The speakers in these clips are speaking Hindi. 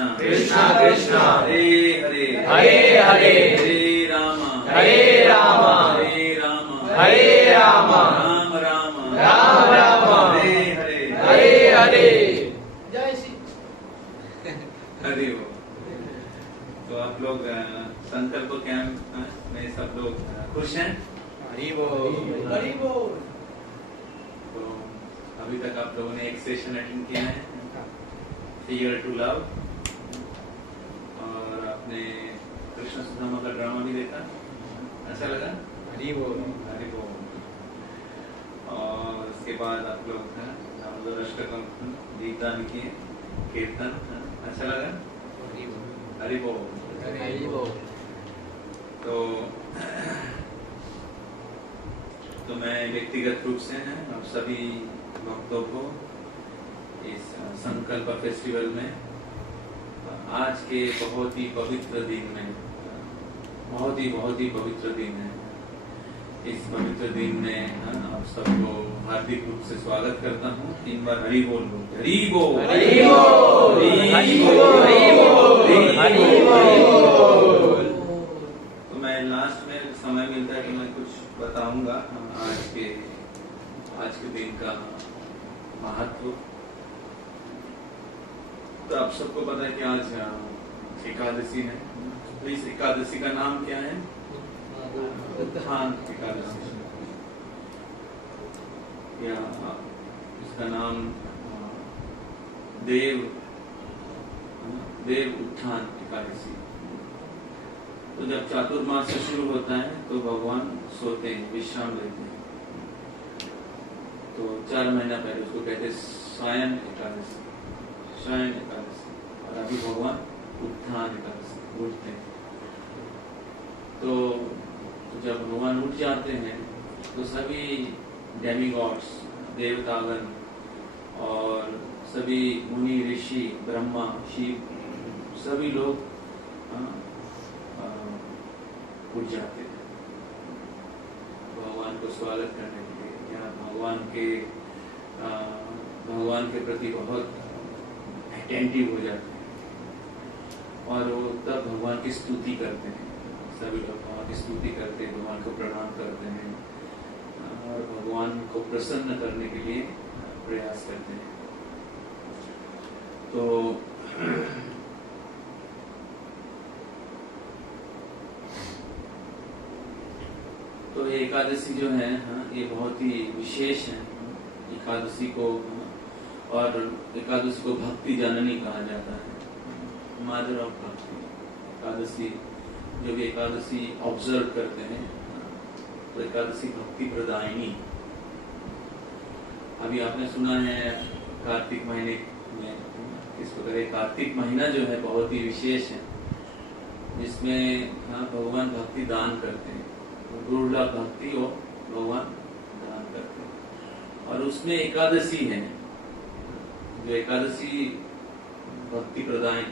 कृष्णा कृष्णा हरे हरे हरे हरे हरे राम हरे राम हरे राम हरे राम राम राम राम राम हरे हरे हरे हरे। जय श्री हरि हो। तो आप लोग संकल्प कैंप में सब लोग खुश हैं? हरि बोल हरि बोल। तो अभी तक आप लोगों ने एक सेशन अटेंड किया है, फियर टू लव, और आपने कृष्ण सुदामा का ड्रामा भी देखा, अच्छा लगा? हरि बोल हरि बोल। और उसके बाद आप लोग दामोदर अष्टकम दीपदान किए, कीर्तन, अच्छा लगा? हरि बोल हरि बोल। हरि बोल। तो मैं व्यक्तिगत रूप से आप सभी भक्तों को इस संकल्प फेस्टिवल में आज के बहुत ही पवित्र दिन में, बहुत ही पवित्र दिन है, इस पवित्र दिन में आप सबको हार्दिक रूप से स्वागत करता हूँ। 3 बार हरि बोल बोल। हरि बोल हरि बोल हरि बोल हरि बोल। तो मैं लास्ट में समय मिलता है कि मैं कुछ बताऊंगा आज के दिन का महत्व। तो आप सबको पता है कि आज एकादशी है। तो इस एकादशी का नाम क्या है? उत्थान एकादशी, या इसका नाम देव उत्थान एकादशी। तो जब चातुर्मास शुरू होता है तो भगवान सोते हैं, विश्राम लेते हैं। तो 4 महीना पहले उसको कहते हैं सायन एकादशी, शयन एकादशी। और अभी भगवान उत्थान एकादशी, उठते हैं। तो जब भगवान उठ जाते हैं तो सभी डेमीगॉड्स, देवतागण और सभी मुनि ऋषि, ब्रह्मा, शिव, सभी लोग उठ जाते हैं भगवान को स्वागत करने के लिए, या भगवान के प्रति बहुत अटेंटिव हो जाते हैं। और वो तब भगवान की स्तुति करते हैं। सभी लोग भगवान की स्तुति करते हैं, भगवान को प्रणाम करते हैं और भगवान को प्रसन्न करने के लिए प्रयास करते हैं। तो ये एकादशी जो है, ये बहुत ही विशेष है। एकादशी को और एकादशी को भक्ति जननी कहा जाता है, मदर ऑफ भक्ति। एकादशी जो भी एकादशी ऑब्जर्व करते हैं तो एकादशी भक्ति प्रदायिनी। अभी आपने सुना है कार्तिक महीने में किस प्रकार कार्तिक महीना जो है बहुत ही विशेष है, जिसमें भगवान भक्ति दान करते हैं, दुर्लभ भक्ति हो भगवान दान करते हैं। और उसमें एकादशी है, जो एकादशी भक्ति प्रदाय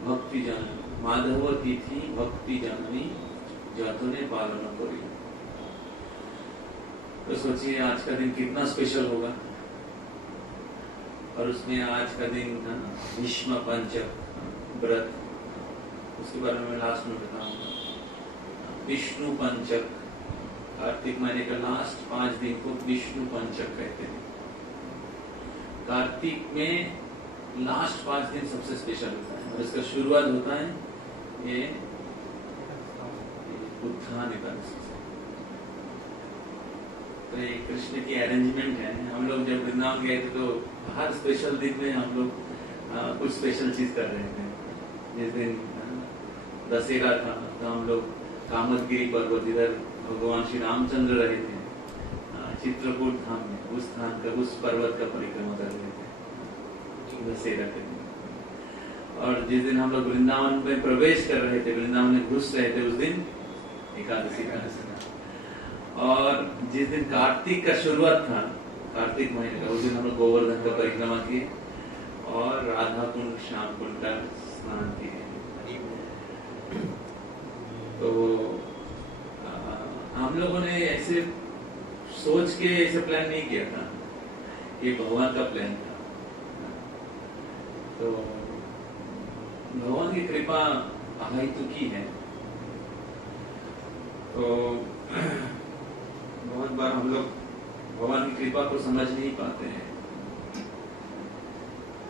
भक्ति जननी, माधव तिथि भक्ति जननी जतने पालन करी। तो सोचिए आज का दिन कितना स्पेशल होगा। और उसमें आज का दिन भीष्म पंचक व्रत, उसके बारे में लास्ट में बताऊंगा। विष्णु पंचक, कार्तिक महीने का लास्ट 5 दिन को विष्णु पंचक कहते हैं। कार्तिक में लास्ट 5 दिन सबसे स्पेशल होता है और इसका शुरुआत होता है ये उत्थान एकादशी से। तो ये कृष्ण की अरेंजमेंट है। हम लोग जब वृंदावन गए थे तो हर स्पेशल दिन में हम लोग कुछ स्पेशल चीज कर रहे थे। जिस दिन दशहरा था तो हम लोग कामदगिरी पर्वत, इधर भगवान श्री रामचंद्र रहे थे, चित्रकूट धाम में, उस स्थान का, उस पर्वत का परिक्रमा कर रहे थे दशहरा के दिन। और जिस दिन हम लोग वृंदावन में प्रवेश कर रहे थे, वृंदावन में घुस रहे थे, उस दिन एकादशी का। और जिस दिन कार्तिक का शुरुआत था, कार्तिक महीने का, उस दिन हम लोग गोवर्धन का परिक्रमा किए और राधा कुंड, श्याम कुंड का स्नान किए। तो हम लोगों ने ऐसे सोच के ऐसे प्लान नहीं किया था, ये भगवान का प्लान था। तो भगवान की कृपा अहैतुकी है। तो बहुत बार हम लोग भगवान की कृपा को समझ नहीं पाते हैं,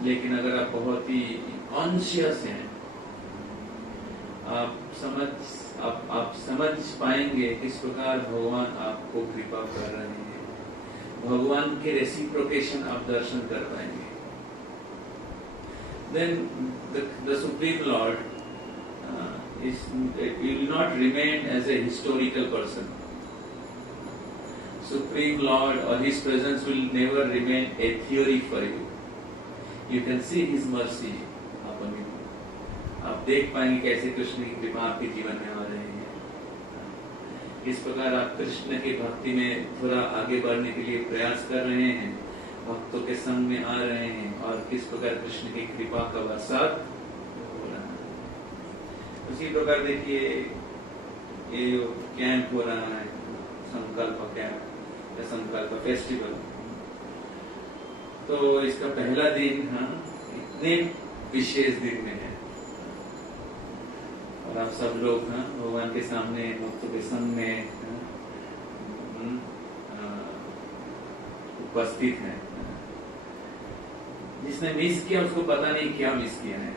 लेकिन अगर आप बहुत ही कॉन्शियस हैं, आप समझ पाएंगे किस प्रकार भगवान आपको कृपा कर रहे हैं। भगवान के रेसिप्रोकेशन आप दर्शन कर पाएंगे। Then the Supreme Lord will not remain as a historical person. Supreme Lord or His presence will never remain a theory for you. You can see His mercy upon you. आप देख पाएंगे कैसे कृष्ण की कृपा आपके जीवन में आ रहे हैं, किस प्रकार आप कृष्ण की भक्ति में थोड़ा आगे बढ़ने के लिए प्रयास कर रहे हैं, भक्तों के संग में आ रहे हैं, और किस प्रकार कृष्ण की कृपा का बरसात हो रहा है। उसी प्रकार देखिए ये कैंप हो रहा है, संकल्प कैंप या संकल्प फेस्टिवल, तो इसका पहला दिन इतने विशेष दिन में है, और आप सब लोग भगवान के सामने भक्तों के संग में उपस्थित हैं। जिसने मिस किया उसको पता नहीं क्या मिस किया है,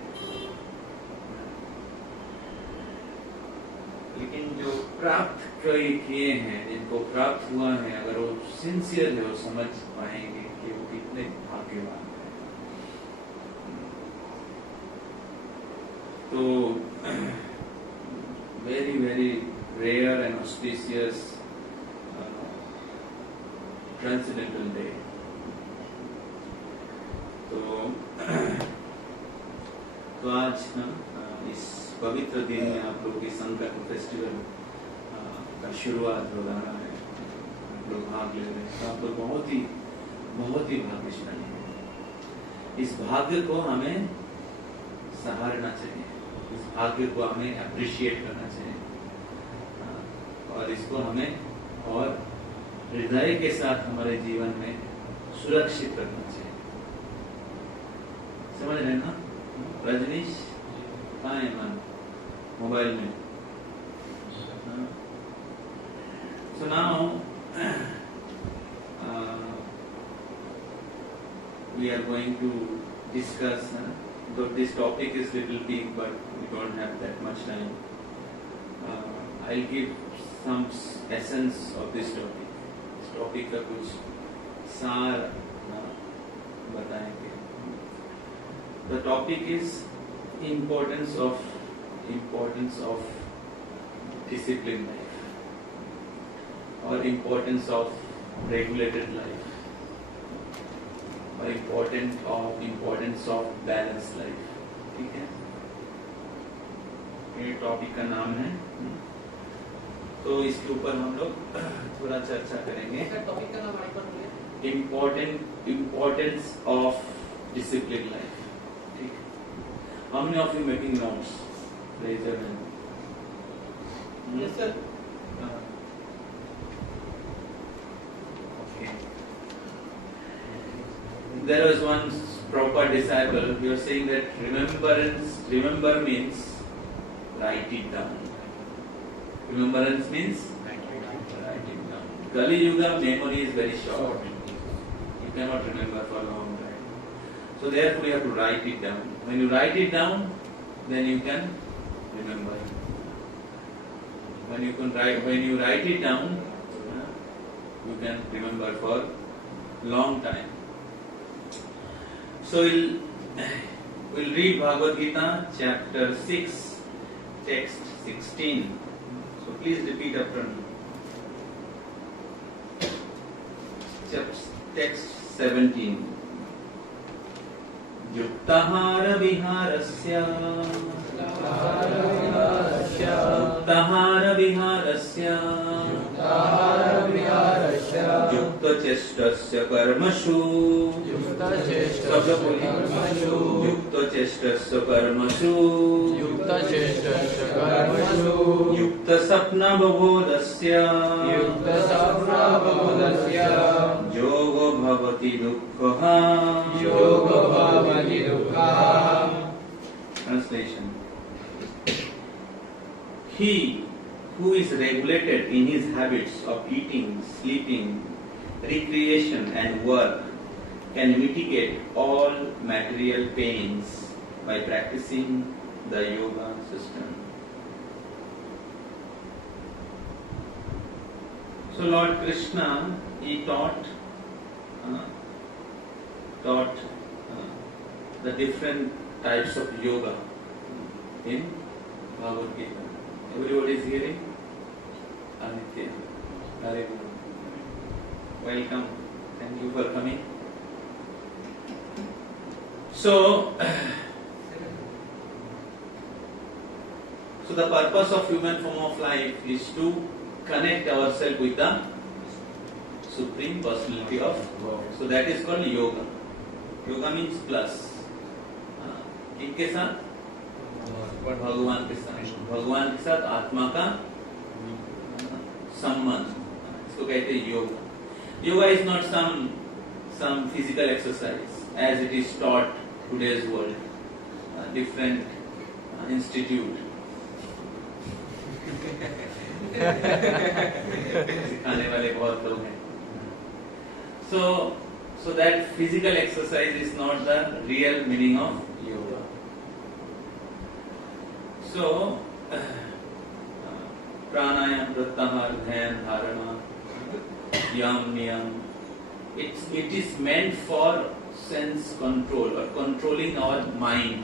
लेकिन जो प्राप्त किए हैं, जिनको प्राप्त हुआ है, अगर वो सिंसियर है, वो समझ पाएंगे कि वो कितने भाग्यवान है। तो very very rare and auspicious transcendental day. तो आज इस पवित्र दिन में आप लोग इस संकल्प फेस्टिवल का शुरुआत हो रहा है, आप लोग भाग ले रहे हैं, तो आप लोग बहुत ही भाग्यशाली हैं। इस भाग्य को हमें सहारना चाहिए, इस भाग्य को हमें अप्रिशिएट करना चाहिए, और इसको हमें और हृदय के साथ हमारे जीवन में सुरक्षित रखना चाहिए। समझ रहे ना रजनीश? कहाँ है मन? मोबाइल में। So now we are going to discuss, though this topic is little big, but we don't have that much time. I'll give some essence of this topic. इस टॉपिक का कुछ सार बताएंगे। The topic is importance of disciplined life or importance of regulated life or importance of balanced life। ठीक है, ये टॉपिक का नाम है, तो इसके ऊपर हम लोग थोड़ा चर्चा करेंगे। टॉपिक का नाम आइकन बोलिए। Importance of disciplined life। ठीक, how many of you making notes? Raise your hand. Yes sir. Okay. There was one proper disciple. We are saying that remember means write it down. Remembrance means write it down. Kali Yuga memory is very short. You cannot remember for a long time. So therefore you have to write it down. When you write it down, then you can remember. When you write it down, you can remember for long time. So we'll read Bhagavad Gita chapter 6, text 16. So please repeat after me. Text 17. युक्ताहार विहारस्य युक्तचेष्टस्य कर्मसु युक्तस्वप्नबोधस्य योगो भवति दुःखः। translation. He who is regulated in his habits of eating, sleeping, recreation and work can mitigate all material pains by practicing the yoga system. So Lord Krishna, he taught the different types of yoga in Bhagavad Gita. Everybody is hearing? Aditya. Hare Krishna. Welcome. Thank you for coming. So the purpose of human form of life is to connect ourselves with the Supreme Personality of God. So that is called yoga. Yoga means plus. किनके साथ? भगवान के साथ. भगवान के साथ आत्मा का संबंध. इसको कहते हैं yoga. Yoga is not some physical exercise as it is taught today's world. Different institute. सिखाने वाले बहुत लोग हैं. So that physical exercise is not the real meaning of yoga. So pranayam, pratyahar, dhyan, dharana, yam, niyam. It is meant for sense control or controlling our mind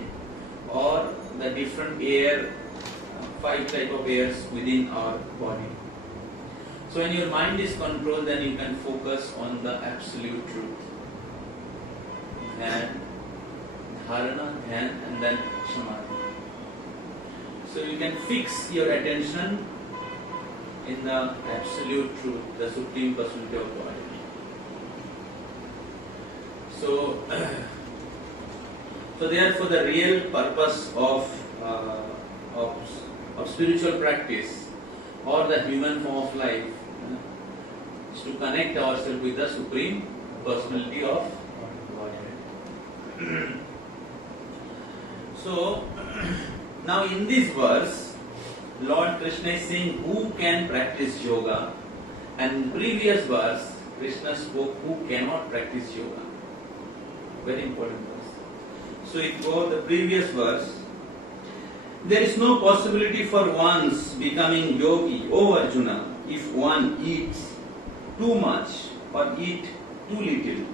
or the different air, 5 type of airs within our body. So when your mind is controlled, then you can focus on the absolute truth. Dhyan, dharana, dhyan, and then samadhi. So you can fix your attention in the absolute truth, the Supreme Personality of God. So therefore, the real purpose of spiritual practice or the human form of life is to connect ourselves with the Supreme Personality of God. So now in this verse, Lord Krishna is saying who can practice yoga, and in previous verse Krishna spoke who cannot practice yoga. Very important verse. So it goes the previous verse. There is no possibility for one's becoming yogi, O Arjuna, if one eats too much or eat too little,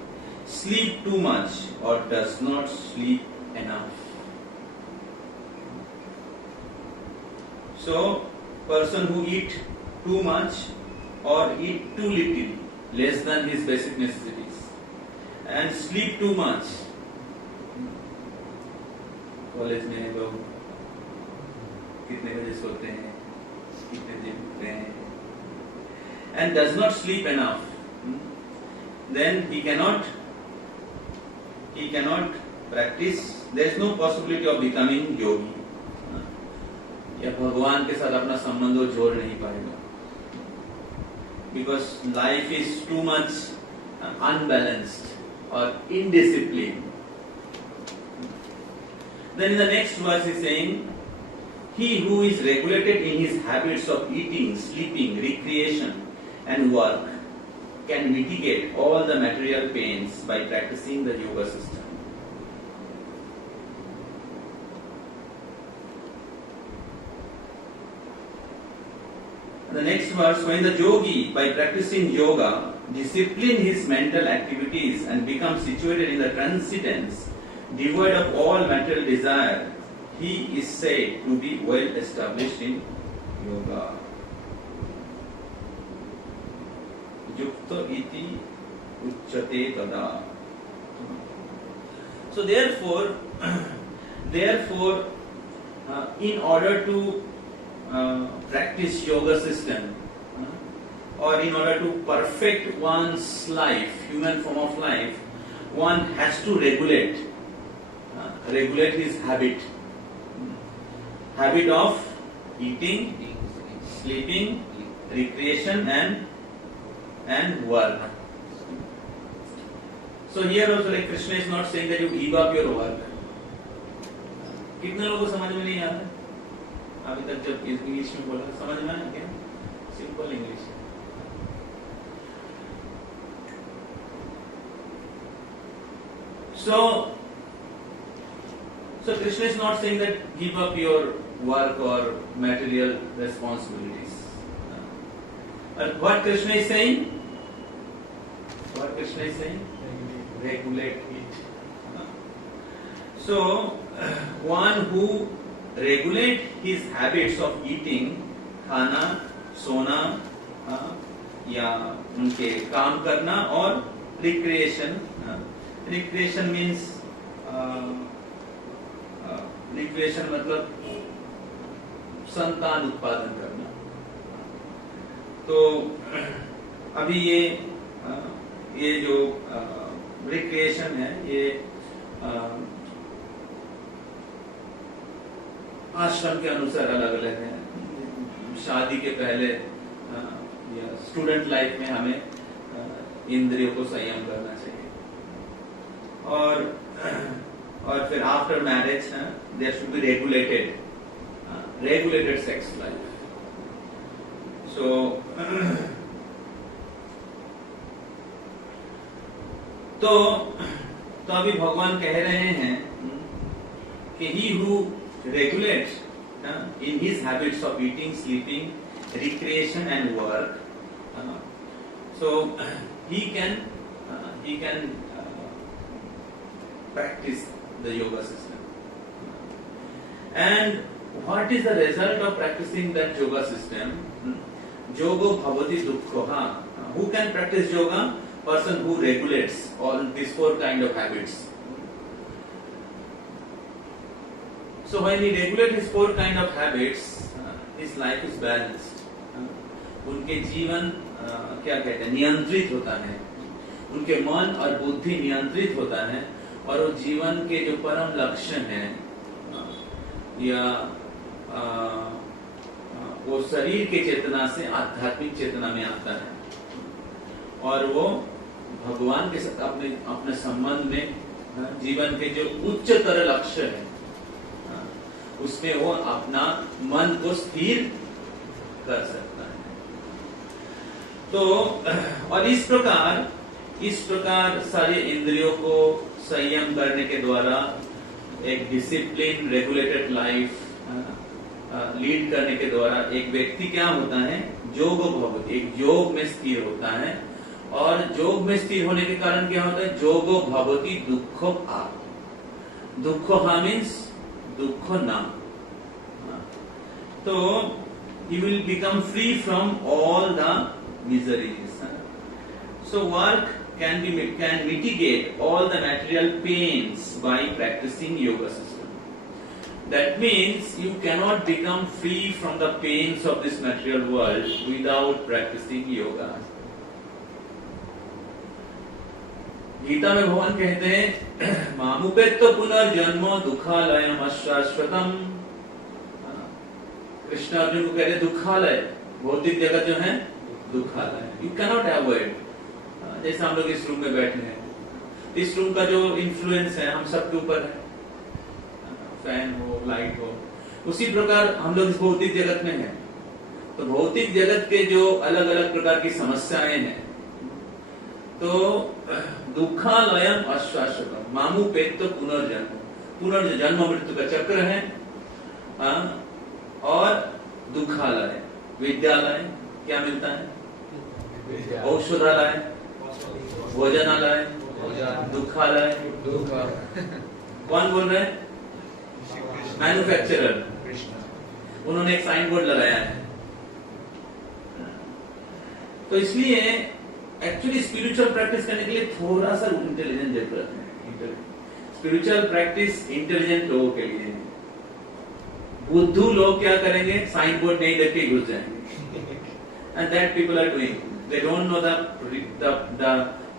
sleep too much or does not sleep enough. So, person who eat too much or eat too little, less than his basic necessities, and sleep too much. College में लोग कितने बजे सोते हैं, कितने बजे उठते हैं, and does not sleep enough, then he cannot practice. There is no possibility of becoming yogi. या भगवान के साथ अपना संबंध वो जोड़ नहीं पाएगा, because life is too much unbalanced or indisciplined. Then in the next verse he is saying, he who is regulated in his habits of eating, sleeping, recreation and work can mitigate all the material pains by practicing the yoga system. The next verse, when the yogi, by practicing yoga, discipline his mental activities and become situated in the transcendence, devoid of all material desire, he is said to be well established in yoga. Yukta iti uchyate tada. So therefore, in order to practice yoga system, or in order to perfect one's life, human form of life, one has to regulate his habit of eating, sleeping, recreation and work. So here also, like, Krishna is not saying that you give up your work. कितने लोगों को समझ में नहीं आता? अभी तक जब इंग्लिश में बोला समझ में आया क्या? सिंपल इंग्लिश है। So Krishna is not saying that give up your work or material responsibilities. But what Krishna is saying? What Krishna is saying? Regulate it. So one who regulate his habits of eating, खाना, सोना, या उनके काम करना और recreation. Recreation means recreation मतलब संतान उत्पादन करना। तो अभी ये जो रिक्रिएशन है ये आश्रम के अनुसार अलग अलग है। शादी के पहले या स्टूडेंट लाइफ में हमें इंद्रियों को संयम करना चाहिए और फिर after marriage there should be regulated sex life. So तो अभी भगवान कह रहे हैं कि he who regulates in his habits of eating, sleeping, recreation and work, so he can practice the yoga system. And what is the result of practicing that yoga system? Yogo bhavati dukkha. Who can practice yoga? Person who regulates all these four kind of habits. So when he regulates his four kind of habits, his life is balanced. उनके जीवन क्या कहते हैं नियंत्रित होता है, उनके मन और बुद्धि नियंत्रित होता है और वो जीवन के जो परम लक्ष्य हैं या वो शरीर के चेतना से आध्यात्मिक चेतना में आता है और वो भगवान के साथ अपने संबंध में जीवन के जो उच्चतर लक्ष्य है उसमें वो अपना मन को स्थिर कर सकता है। तो और इस प्रकार सारे इंद्रियों को संयम करने के द्वारा एक डिसिप्लिन रेगुलेटेड लाइफ लीड करने के द्वारा एक व्यक्ति क्या होता है योगो भवति, एक योग में स्थिर होता है और योग में स्थिर होने के कारण क्या होता है योगो भवति दुखो आप, दुखो हा मीन्स दुखो नाम। तो he will become free from all the miseries. So work can mitigate all the material pains by practicing yoga system. That means you cannot become free from the pains of this material world without practicing yoga. Gita में भगवान कहते हैं मामुपेत्तो पुनर्जन्मो दुःखालयम अशाश्वतम। कृष्ण अर्जुन को कहते दुःखालय, भौतिक जगत जो है दुःखालय, यू कैनॉट अवॉइड। जैसे हम लोग इस रूम में बैठे हैं, इस रूम का जो इन्फ्लुएंस है हम सबके ऊपर है, फैन हो लाइट हो, उसी प्रकार हम लोग इस भौतिक जगत में हैं। तो भौतिक जगत के जो अलग अलग प्रकार की समस्याएं हैं तो दुःखालयम अशाश्वतम मामुपेत्तो पुनर्जन्म, जन्म मृत्यु का चक्र है और दुःखालय विद्यालय क्या मिलता है औषधालय भोजनालय दुःखालय कौन बोल रहे हैं मैन्युफैक्चरर, उन्होंने एक साइन बोर्ड लगाया है। तो इसलिए एक्चुअली स्पिरिचुअल प्रैक्टिस करने के लिए थोड़ा सा इंटेलिजेंस जरूरत है। स्पिरिचुअल प्रैक्टिस इंटेलिजेंट लोगों के लिए है। बुद्धू लोग क्या करेंगे साइन बोर्ड नहीं देख के घुस जाएंगे and that people are doing, they don't know the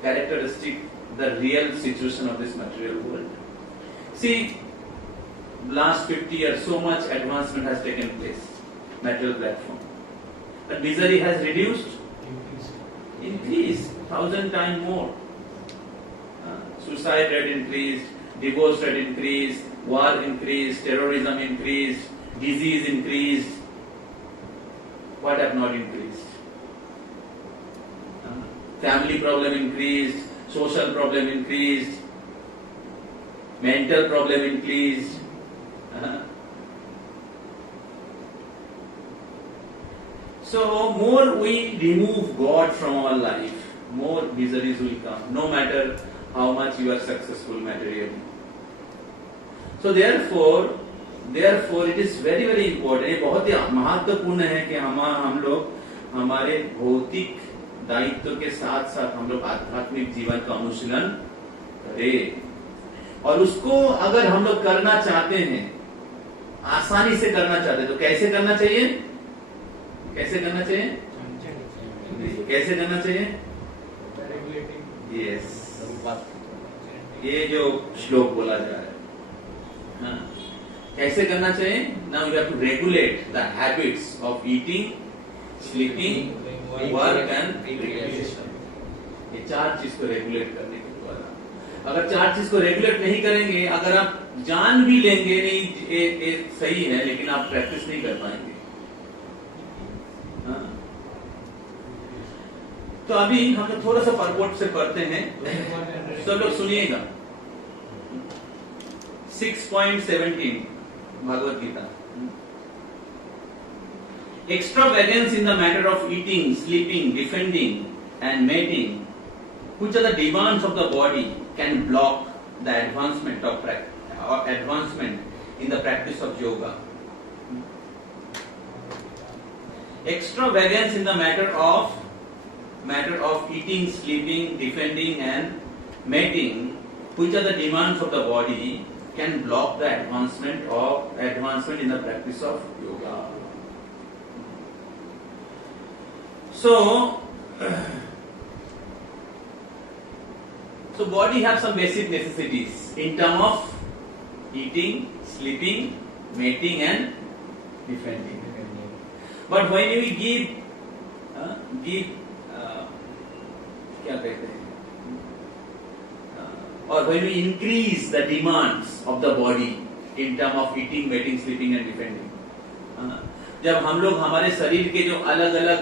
characteristic the real situation of this material world. See last 50 years so much advancement has taken place, material platform, but misery has reduced, increased 1,000 times more. Suicide rate increased, divorce rate increased, war increased, terrorism increased, disease increased. What have not increased? Family problem increased, social problem increased, mental problem increased. So more we remove God from our life, more miseries will come, no matter how much you are successful materially. So therefore it is very very important, ये बहुत ही महत्वपूर्ण है कि हम लोग हमारे भौतिक दायित्व के साथ साथ हम लोग आध्यात्मिक जीवन का अनुशीलन करें। और उसको अगर हम लोग करना चाहते हैं, आसानी से करना चाहते हैं, तो कैसे करना चाहिए? कैसे करना चाहिए? कैसे करना चाहिए? यस, ये जो श्लोक बोला जा रहा है, हाँ, कैसे करना चाहिए? Now you have to regulate the habits of eating, sleeping, work and recreation. ये चार चीज को रेगुलेट करने के द्वारा, अगर चार चीज को रेगुलेट नहीं करेंगे, अगर आप जान भी लेंगे नहीं ये सही है, लेकिन आप प्रैक्टिस नहीं कर पाएंगे। हाँ? तो अभी हम लोग थोड़ा सा परपोर्ट से पढ़ते हैं, सब लोग सुनिएगा। 6.17 Bhagavad Gita. Extravagance in the matter of eating, sleeping, defending and mating, which are the demands of the body, can block the advancement in the practice of yoga. Extravagance in the matter of eating, sleeping, defending and mating, which are the demands of the body, can block the advancement in the practice of yoga. So body have some basic necessities in terms of eating, sleeping, mating and defending. But when we give क्या कहते हैं, or when we increase the demands of the body in terms of eating, mating, sleeping and defending, जब हम लोग हमारे शरीर के जो अलग अलग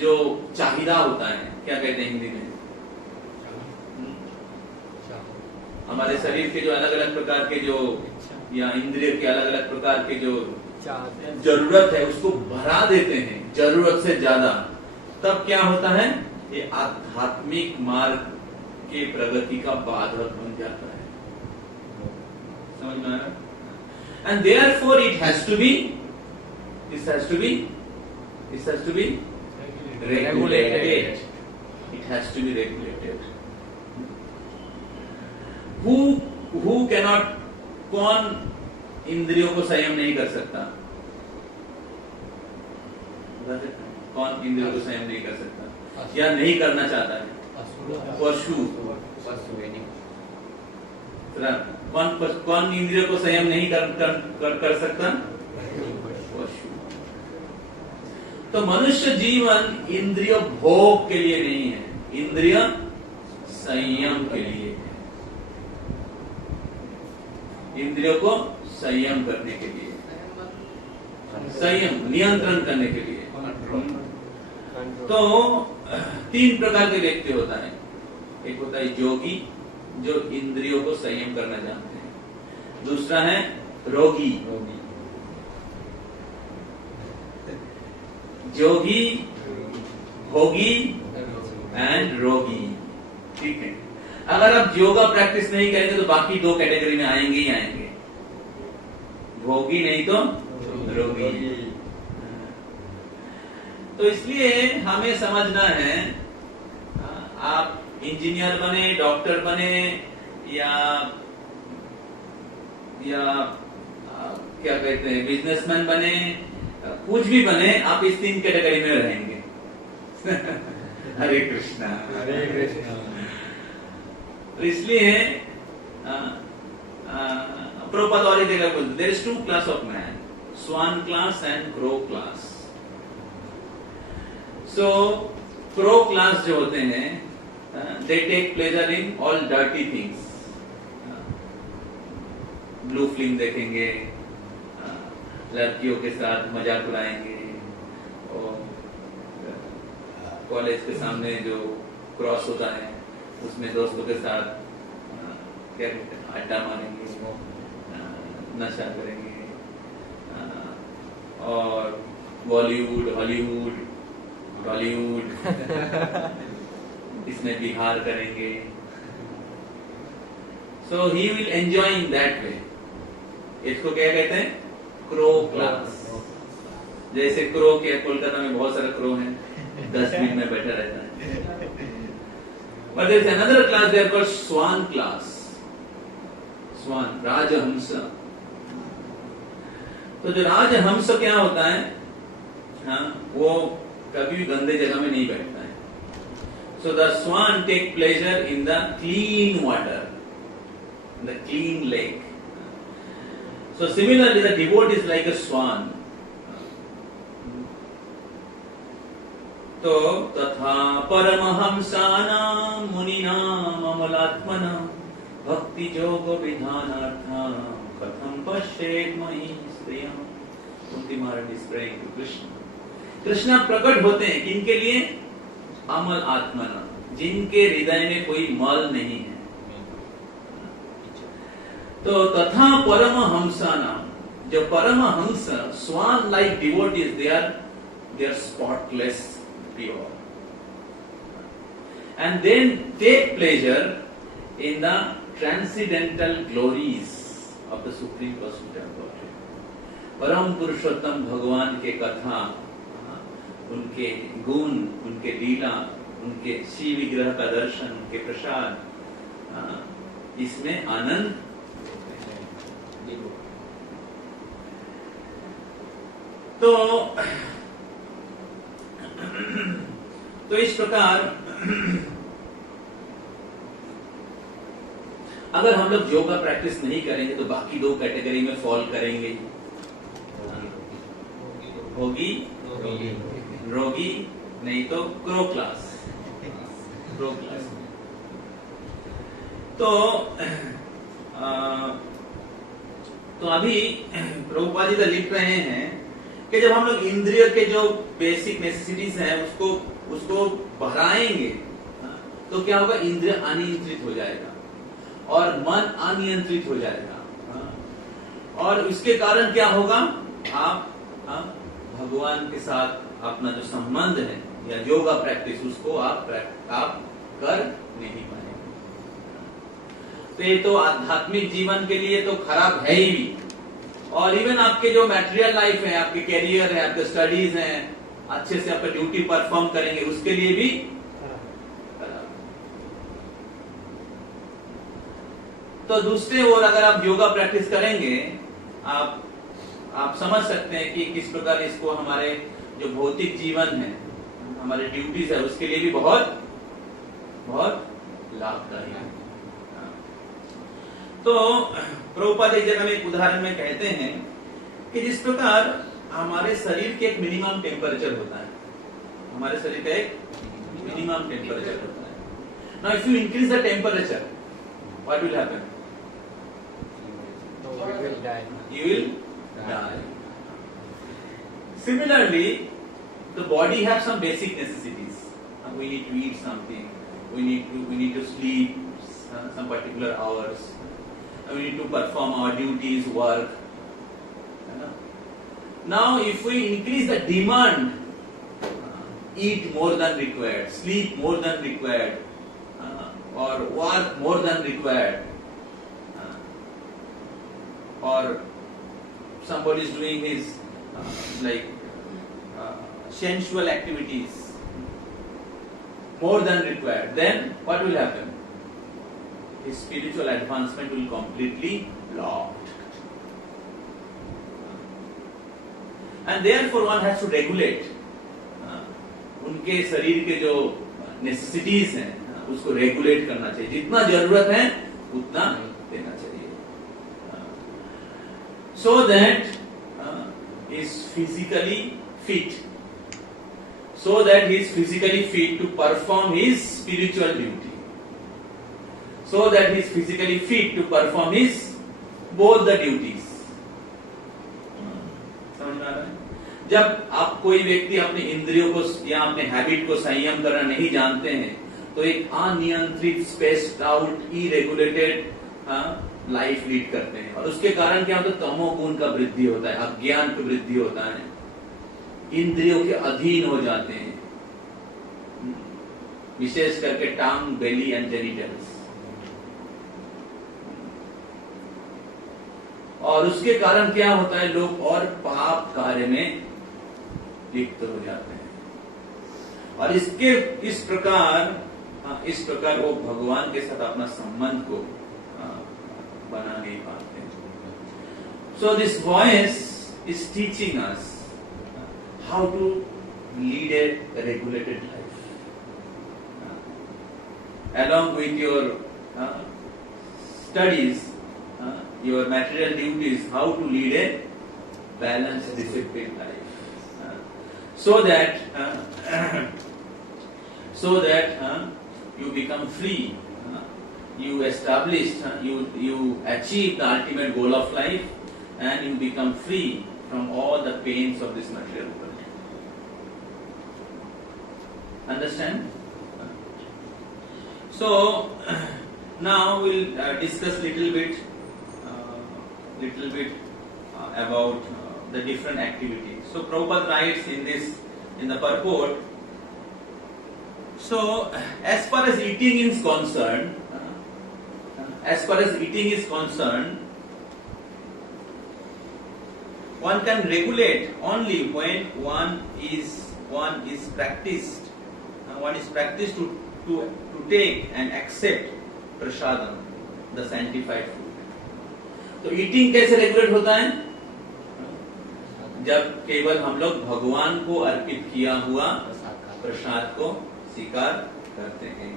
जो चाहिदा होता है, क्या कहते हैं हिंदी में, हमारे शरीर के जो अलग अलग प्रकार के जो या इंद्रिय के अलग अलग प्रकार के जो जरूरत है उसको भरा देते हैं जरूरत से ज्यादा, तब क्या होता है? ये आध्यात्मिक मार्ग के प्रगति का बाधक बन जाता है। समझ में आ रहा? And therefore it has to be regulated. It has to be regulated. Who cannot, कौन इंद्रियों को संयम नहीं कर सकता? कौन इंद्रियों को संयम नहीं कर सकता या नहीं करना चाहता है? पशु। कौन इंद्रियों को संयम नहीं कर सकता? पशु। तो मनुष्य जीवन इंद्रिय भोग के लिए नहीं है, इंद्रिय संयम के लिए है, इंद्रियों को संयम करने के लिए, संयम नियंत्रण करने के लिए। तो 3 प्रकार के व्यक्ति होता है। एक होता है योगी, जो इंद्रियों को संयम करना जानते हैं। दूसरा है रोगी, जोगी, भोगी एंड रोगी। ठीक है, अगर आप योगा प्रैक्टिस नहीं करेंगे तो बाकी 2 कैटेगरी में आएंगे ही आएंगे, भोगी नहीं तो रोगी। तो इसलिए हमें समझना है, आप इंजीनियर बने, डॉक्टर बने या क्या कहते हैं बिजनेसमैन बने, कुछ भी बने, आप इस 3 कैटेगरी में रहेंगे। हरे कृष्णा, हरे कृष्णा। तो इसलिए प्रभुपाद और एक जगह बोलते, there is 2 class of man, swan class and crow class. So crow class जो होते हैं, they take pleasure in all dirty things, blue film देखेंगे, लड़कियों के साथ मजाक उड़ाएंगे, और कॉलेज के सामने जो क्रॉस होता है उसमें दोस्तों के साथ क्या कहते हैं, अड्डा मारेंगे, नशा करेंगे, और बॉलीवुड, हॉलीवुड, टॉलीवुड इसमें बिहार करेंगे. So he will enjoy in that way. इसको क्या कहते हैं? Crow class. जैसे क्रो के कोलकाता में बहुत सारा क्रो है, 10 मिनट में बैठा रहता है. But there is another class, they are called Swan class. Swan, राजहंस. तो जो राजहंस क्या होता है, हाँ, वो कभी भी गंदे जगह में नहीं बैठता है. So the swan take pleasure in the clean water, in the clean lake. So similarly, the devotee is like a swan. तो तथा परमहंसानां मुनीनां अमलात्मनां भक्ति योग विधानार्थं कथं पश्येत् मयि स्त्रियं. कुंती महारानी is praying to Krishna. Krishna प्रकट होते हैं किनके लिए? अमल आत्मना, जिनके हृदय में कोई मल नहीं है. तो तथा परमहंसानां, जो परमहंस swan like devotees, they are spotless, pure, and then take pleasure in the transcendental glories of the Supreme Personality of Godhead. परम पुरुषोत्तम भगवान के कथा, उनके गुण, उनके लीला, उनके श्री विग्रह का दर्शन, उनके प्रसाद, इसमें आनंद. तो इस प्रकार अगर हम लोग योगा प्रैक्टिस नहीं करेंगे तो बाकी 2 कैटेगरी में फॉल करेंगे. होगी रोगी, नहीं तो क्रो क्लास. Crow class. तो अभी प्रभुपाद जी तो लिख रहे हैं कि जब हम लोग इंद्रिय के जो बेसिक नेसेसिटीज हैं उसको बढ़ाएंगे तो क्या होगा? इंद्रिय अनियंत्रित हो जाएगा और मन अनियंत्रित हो जाएगा. और इसके कारण क्या होगा? आप भगवान के साथ अपना जो संबंध है या योगा प्रैक्टिस, उसको आप कर नहीं पाएंगे. तो ये तो आध्यात्मिक जीवन के लिए तो खराब है ही भी, और इवन आपके जो मैटेरियल लाइफ है, आपके कैरियर है, आपके स्टडीज हैं, अच्छे से आपका ड्यूटी परफॉर्म करेंगे उसके लिए भी खराब. तो दूसरे ओर अगर आप योगा प्रैक्टिस करेंगे, आप समझ सकते हैं कि किस प्रकार इसको हमारे जो भौतिक जीवन है, हमारे ड्यूटीज है, उसके लिए भी बहुत बहुत लाभदायी है. तो प्रभुपाद एक जगह में एक उदाहरण में कहते हैं कि जिस प्रकार हमारे शरीर के एक मिनिमम टेम्परेचर होता है, हमारे शरीर का एक मिनिमम टेम्परेचर होता है. Now if you increase the temperature, what will happen? You will die. Similarly, the body has some basic necessities. We need to eat something. We need to sleep some particular hours. We need to perform our duties, work. Now, if we increase the demand, eat more than required, sleep more than required, or work more than required, or somebody is doing his sensual activities more than required, then what will happen? His spiritual advancement will completely blocked. And therefore one has to regulate उनके शरीर के जो नेसेसिटीज हैं उसको रेगुलेट करना चाहिए. जितना जरूरत है उतना देना चाहिए. So that he is physically fit. So that he is physically fit to perform his spiritual duty. So that he is physically fit to perform his both the duties. समझ में आ रहा है? जब आप कोई व्यक्ति अपने इंद्रियों को या अपने हैबिट को संयम करना नहीं जानते हैं तो एक अनियंत्रित, स्पेस्ड आउट, इरेगुलेटेड लाइफ लीड करते हैं, और उसके कारण क्या होता है? तमोगुण का वृद्धि होता है, अज्ञान की वृद्धि होता है, इंद्रियों के अधीन हो जाते हैं, विशेष करके टंग, बेली एंड जेनिटल्स। और उसके कारण क्या होता है? लोग और पाप कार्य में लिप्त हो जाते हैं, और इस प्रकार वो भगवान के साथ अपना संबंध को बना नहीं पाते। So this voice is teaching us how to lead a regulated life. Along with your studies, your material duties, how to lead a balanced, disciplined life, so that you become free. You established, you achieve the ultimate goal of life, and you become free from all the pains of this material world. Understand? So now we'll discuss little bit about the different activities. So Prabhupada writes in the purport. So as far as eating is concerned, one can regulate only when one is practiced to take and accept prasadam, the sanctified food. तो ईटिंग कैसे रेगुलेट होता है? जब केवल हम लोग भगवान को अर्पित किया हुआ प्रसाद को स्वीकार करते हैं।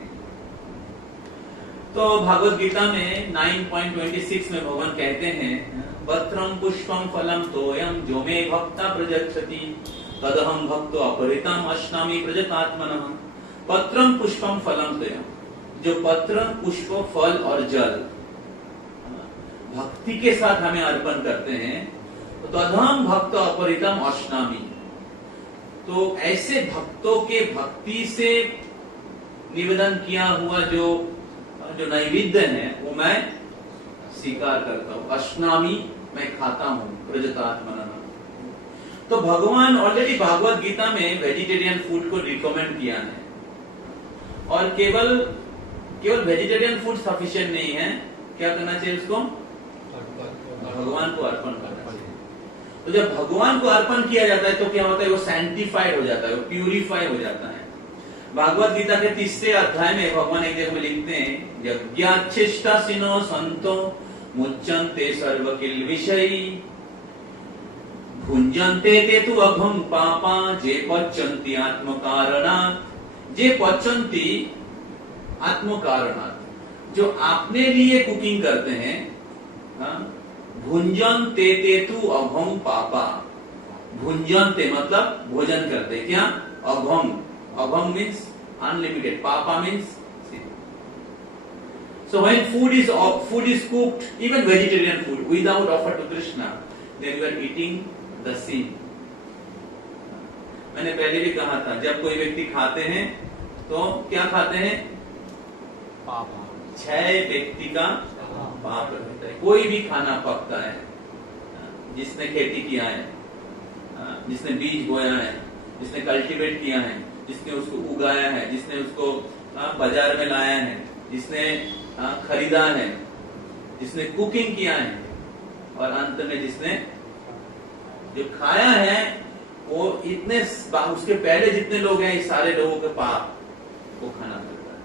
तो भागवत गीता में 9.26 में भगवान कहते हैं, पत्रम पुष्पम फलम तोयम जो मे भक्ता प्रजच्छति तदहम भक्तो अपरितम अश्नामि प्रजतात्मनः। पत्रम पुष्पम फलम तोयम, जो पत्र, पुष्प, फल और जल भक्ति के साथ हमें अर्पण करते हैं, तो तदहम भक्तो अपरितम अश्नामि, तो ऐसे भक्तों के भक्ति से निवेदन किया हुआ जो नैवेद्य है वो मैं स्वीकार करता हूं। अश्नामी, मैं खाता हूं। प्रजतात्मनः, तो भगवान ऑलरेडी भागवत गीता में वेजिटेरियन फूड को रिकमेंड किया है, और केवल वेजिटेरियन फूड सफिशिएंट नहीं है, क्या करना चाहिए? उसको भगवान को अर्पण करना चाहिए। तो जब भगवान को अर्पण किया जाता है तो क्या होता है? वो सैंक्टिफाइड हो जाता है, वो प्यूरिफाई हो जाता है। भागवत गीता के 3 अध्याय में भगवान एक जगह में लिखते हैं, यज्ञाच्छिष्टासिनो संतो मुच्यन्ते सर्व किल विषयी भुंजन्ते ते तु अघम पापा जे पच्यन्ति आत्मकारणात्। जे पच्यन्ति आत्मकारणात्, जो अपने लिए कुकिंग करते हैं, भुंजन्ते ते तु अघम पापा। भुंजन्ते मतलब भोजन करते, क्या? अघम, अघम means unlimited, papa means sin. So when food is cooked, even vegetarian food, without offer to Krishna, then you are eating the sin. मैंने पहले भी कहा था, जब कोई व्यक्ति खाते हैं तो क्या खाते हैं? पाप। 6 व्यक्ति का पाप रहता है। कोई भी खाना पकता है, जिसने खेती किया है, जिसने बीज बोया है, जिसने कल्टीवेट किया है, जिसने उसको उगाया है, जिसने उसको बाजार में लाया है, जिसने खरीदा है, जिसने कुकिंग किया है, और अंत में जिसने जो खाया है, वो इतने उसके पहले जितने लोग हैं, इस सारे लोगों के पाप वो खाना पड़ता है।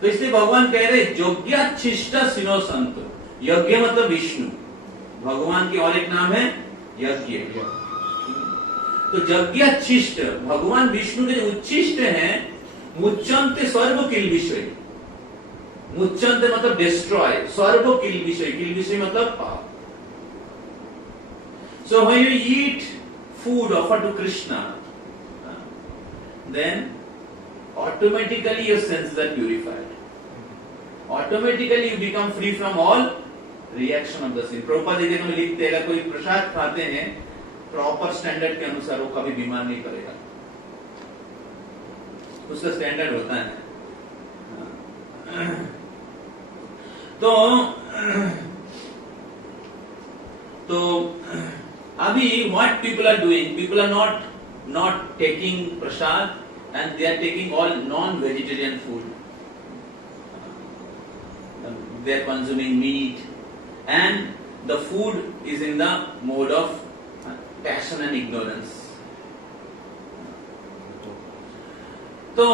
तो इसलिए भगवान कह रहे यज्ञाच्छिष्ट सिनो संतो। यज्ञ मतलब विष्णु, भगवान के और एक नाम है यज्ञ। तो यज्ञाच्छिष्ट, भगवान विष्णु के जो उच्छिष्ट हैं, मुच्यन्ते सर्व किल विषय। मुच्यन्ते मतलब डिस्ट्रॉय, सर्व किल विषय मतलब पाप। So when you eat food offered to Krishna, then automatically your senses are purified. Automatically you become free from all reaction of the sin. Prabhupada ji में लिखते हैं अगर कोई प्रसाद खाते हैं प्रॉपर स्टैंडर्ड के अनुसार वो कभी बीमार नहीं पड़ेगा, उसका स्टैंडर्ड होता है। तो अभी what people are doing, people are not taking prasad and they are taking all non-vegetarian food. They are consuming meat and the food is in the mode of passion and ignorance. So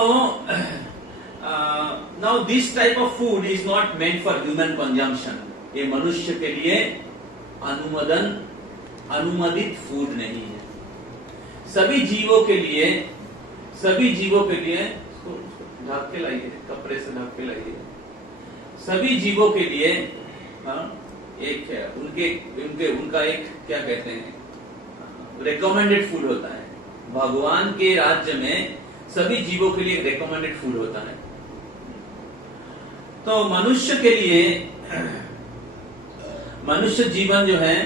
now this type of food is not meant for human consumption. ये मनुष्य के लिए अनुमोदित फूड नहीं है। सभी जीवों के लिए ढक के लाइए, कपड़े से ढक के लाइए। सभी जीवों के लिए एक है उनका एक क्या कहते हैं रिकमेंडेड फूड होता है। भगवान के राज्य में सभी जीवों के लिए रिकमेंडेड फूड होता है। तो मनुष्य के लिए मनुष्य जीवन जो है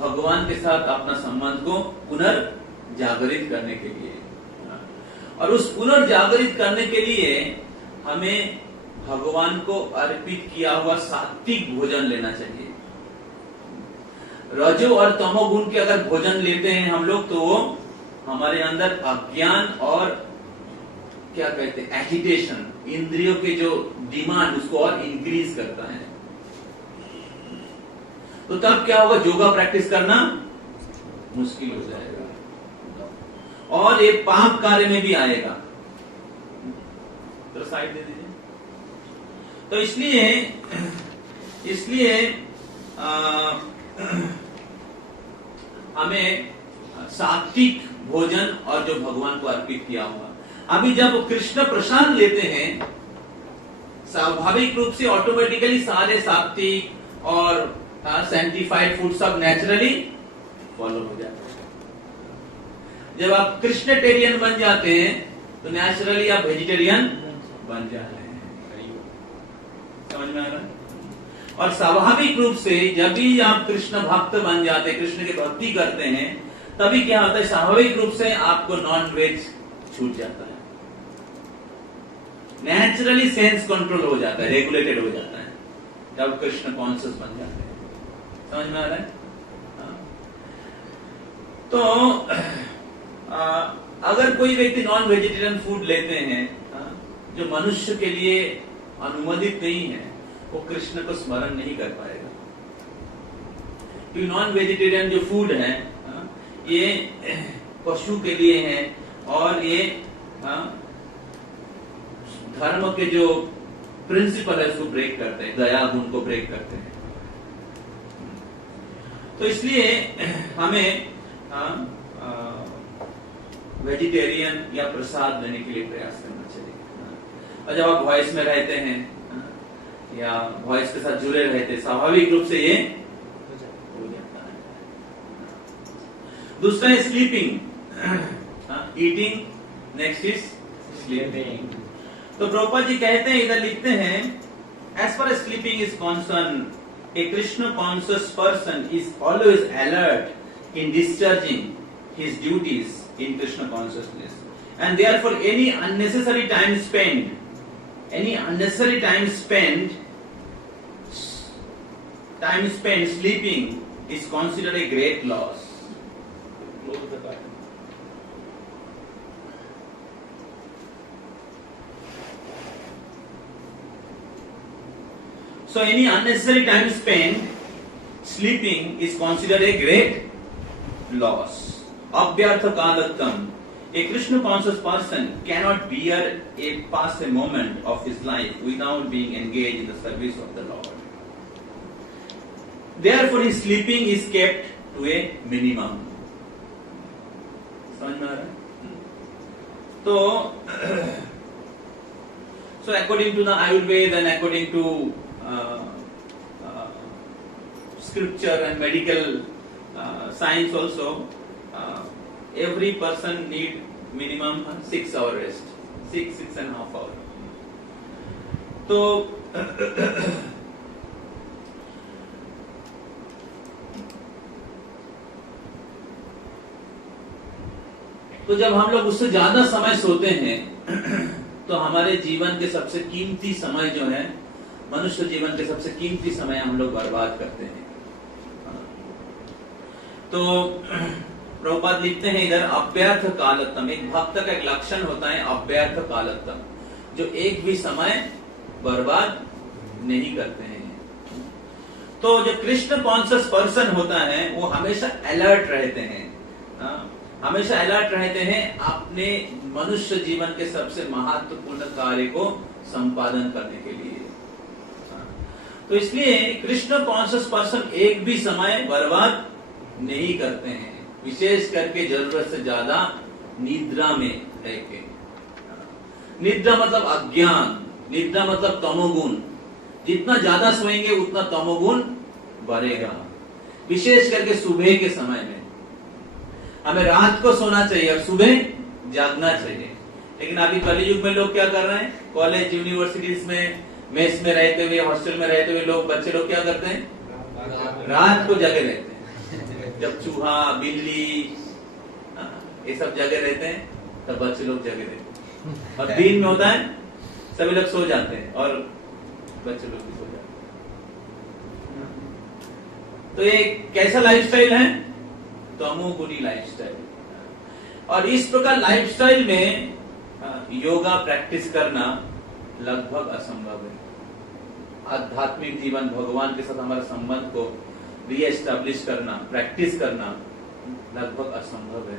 भगवान के साथ अपना संबंध को पुनर्जागरित करने के लिए, और उस पुनर्जागरित करने के लिए हमें भगवान को अर्पित किया हुआ सात्विक भोजन लेना चाहिए। रजो और तमोगुण के अगर भोजन लेते हैं हम लोग तो वो हमारे अंदर अज्ञान और क्या कहते हैं एजिटेशन, इंद्रियों के जो डिमांड उसको और इंक्रीज करता है। तो तब क्या होगा, योगा प्रैक्टिस करना मुश्किल हो जाएगा और ये पाप कार्य में भी आएगा। तो साइड दे दीजिए। तो इसलिए हमें सात्विक भोजन और जो भगवान को अर्पित किया हुआ, अभी जब कृष्ण प्रसाद लेते हैं स्वाभाविक रूप से ऑटोमेटिकली सारे सात्विक और सैंटिफाइड फूड सब नेचुरली फॉलो हो जाते हैं। जब आप कृष्णटेरियन बन जाते हैं तो नेचुरली आप वेजिटेरियन बन जाते हैं। समझ में आ रहा है? और स्वाभाविक रूप से जब भी आप कृष्ण भक्त बन जाते हैं, कृष्ण की भक्ति करते हैं, तभी क्या होता है, स्वाभाविक रूप से आपको नॉन वेज छूट जाता है। नेचुरली सेंस कंट्रोल हो जाता है, रेगुलेटेड हो जाता है जब कृष्ण कॉन्शियस बन जाते हैं। समझ में आ रहा है? तो अगर कोई व्यक्ति नॉन वेजिटेरियन फूड लेते हैं जो मनुष्य के लिए अनुमोदित नहीं है, वो कृष्ण को स्मरण नहीं कर पाएगा। क्योंकि नॉन वेजिटेरियन जो फूड है ये पशु के लिए है और ये धर्म के जो प्रिंसिपल है उसको ब्रेक करते हैं, दया गुण को ब्रेक करते हैं। तो इसलिए हमें वेजिटेरियन या प्रसाद लेने के लिए प्रयास करना चाहिए। और जब आप वॉइस में रहते हैं या वॉइस के साथ जुड़े रहते, स्वाभाविक रूप से ये हो जाता है। दूसरा है sleeping, eating, next is sleeping. तो प्रभुपाद जी कहते हैं, इधर लिखते हैं, as far as sleeping is concern, a Krishna conscious person is always alert in discharging his duties in Krishna consciousness, and therefore any unnecessary time spent sleeping is considered a great loss. Close the button. So any unnecessary time spent sleeping is considered a great loss. Abhyartha kalattam. A Krishna conscious person cannot bear pass a moment of his life without being engaged in the service of the Lord. Therefore, his sleeping is kept to a minimum. समझ में आ रहा है? So according to the Ayurveda and according to scripture and medical science also, every person need minimum 6 hour rest, 6.5 hours. तो जब हम लोग उससे ज्यादा समय सोते हैं तो हमारे जीवन के सबसे कीमती समय जो है, मनुष्य जीवन के सबसे कीमती समय हम लोग बर्बाद करते हैं। तो प्रभुपाद लिखते हैं इधर, अव्यर्थ कालत्तम, एक भक्त का एक लक्षण होता है अव्यर्थ कालत्तम, जो एक भी समय बर्बाद नहीं करते हैं। तो जो कृष्ण कॉन्शियस पर्सन होता है वो हमेशा अलर्ट रहते हैं, हमेशा अलर्ट रहते हैं अपने मनुष्य जीवन के सबसे महत्वपूर्ण कार्य को संपादन करने के लिए। तो इसलिए कृष्ण कॉन्शियस पर्सन एक भी समय बर्बाद नहीं करते हैं, विशेष करके जरूरत से ज्यादा निद्रा में रहकर। निद्रा मतलब अज्ञान, निद्रा मतलब तमोगुण। जितना ज्यादा सोएंगे उतना तमोगुण बढ़ेगा, विशेष करके सुबह के समय में। हमें रात को सोना चाहिए और सुबह जागना चाहिए। लेकिन अभी कलयुग में लोग क्या कर रहे हैं, कॉलेज यूनिवर्सिटीज में, मेस में रहते हुए, हॉस्टल में रहते हुए लोग, बच्चे लोग क्या करते हैं, रात को जगे रहते हैं। जब चूहा, बिल्ली ये सब जगे रहते हैं तब बच्चे लोग जगे रहते हैं, और दिन में होता है सभी लोग सो जाते हैं और बच्चे लोग भी सो जाते हैं। तो ये कैसा लाइफस्टाइल है, तमोगुणी लाइफस्टाइल। और इस प्रकार लाइफस्टाइल में योगा प्रैक्टिस करना लगभग असंभव है। आध्यात्मिक जीवन, भगवान के साथ हमारा संबंध को रीएस्टैब्लिश करना, प्रैक्टिस करना लगभग असंभव है।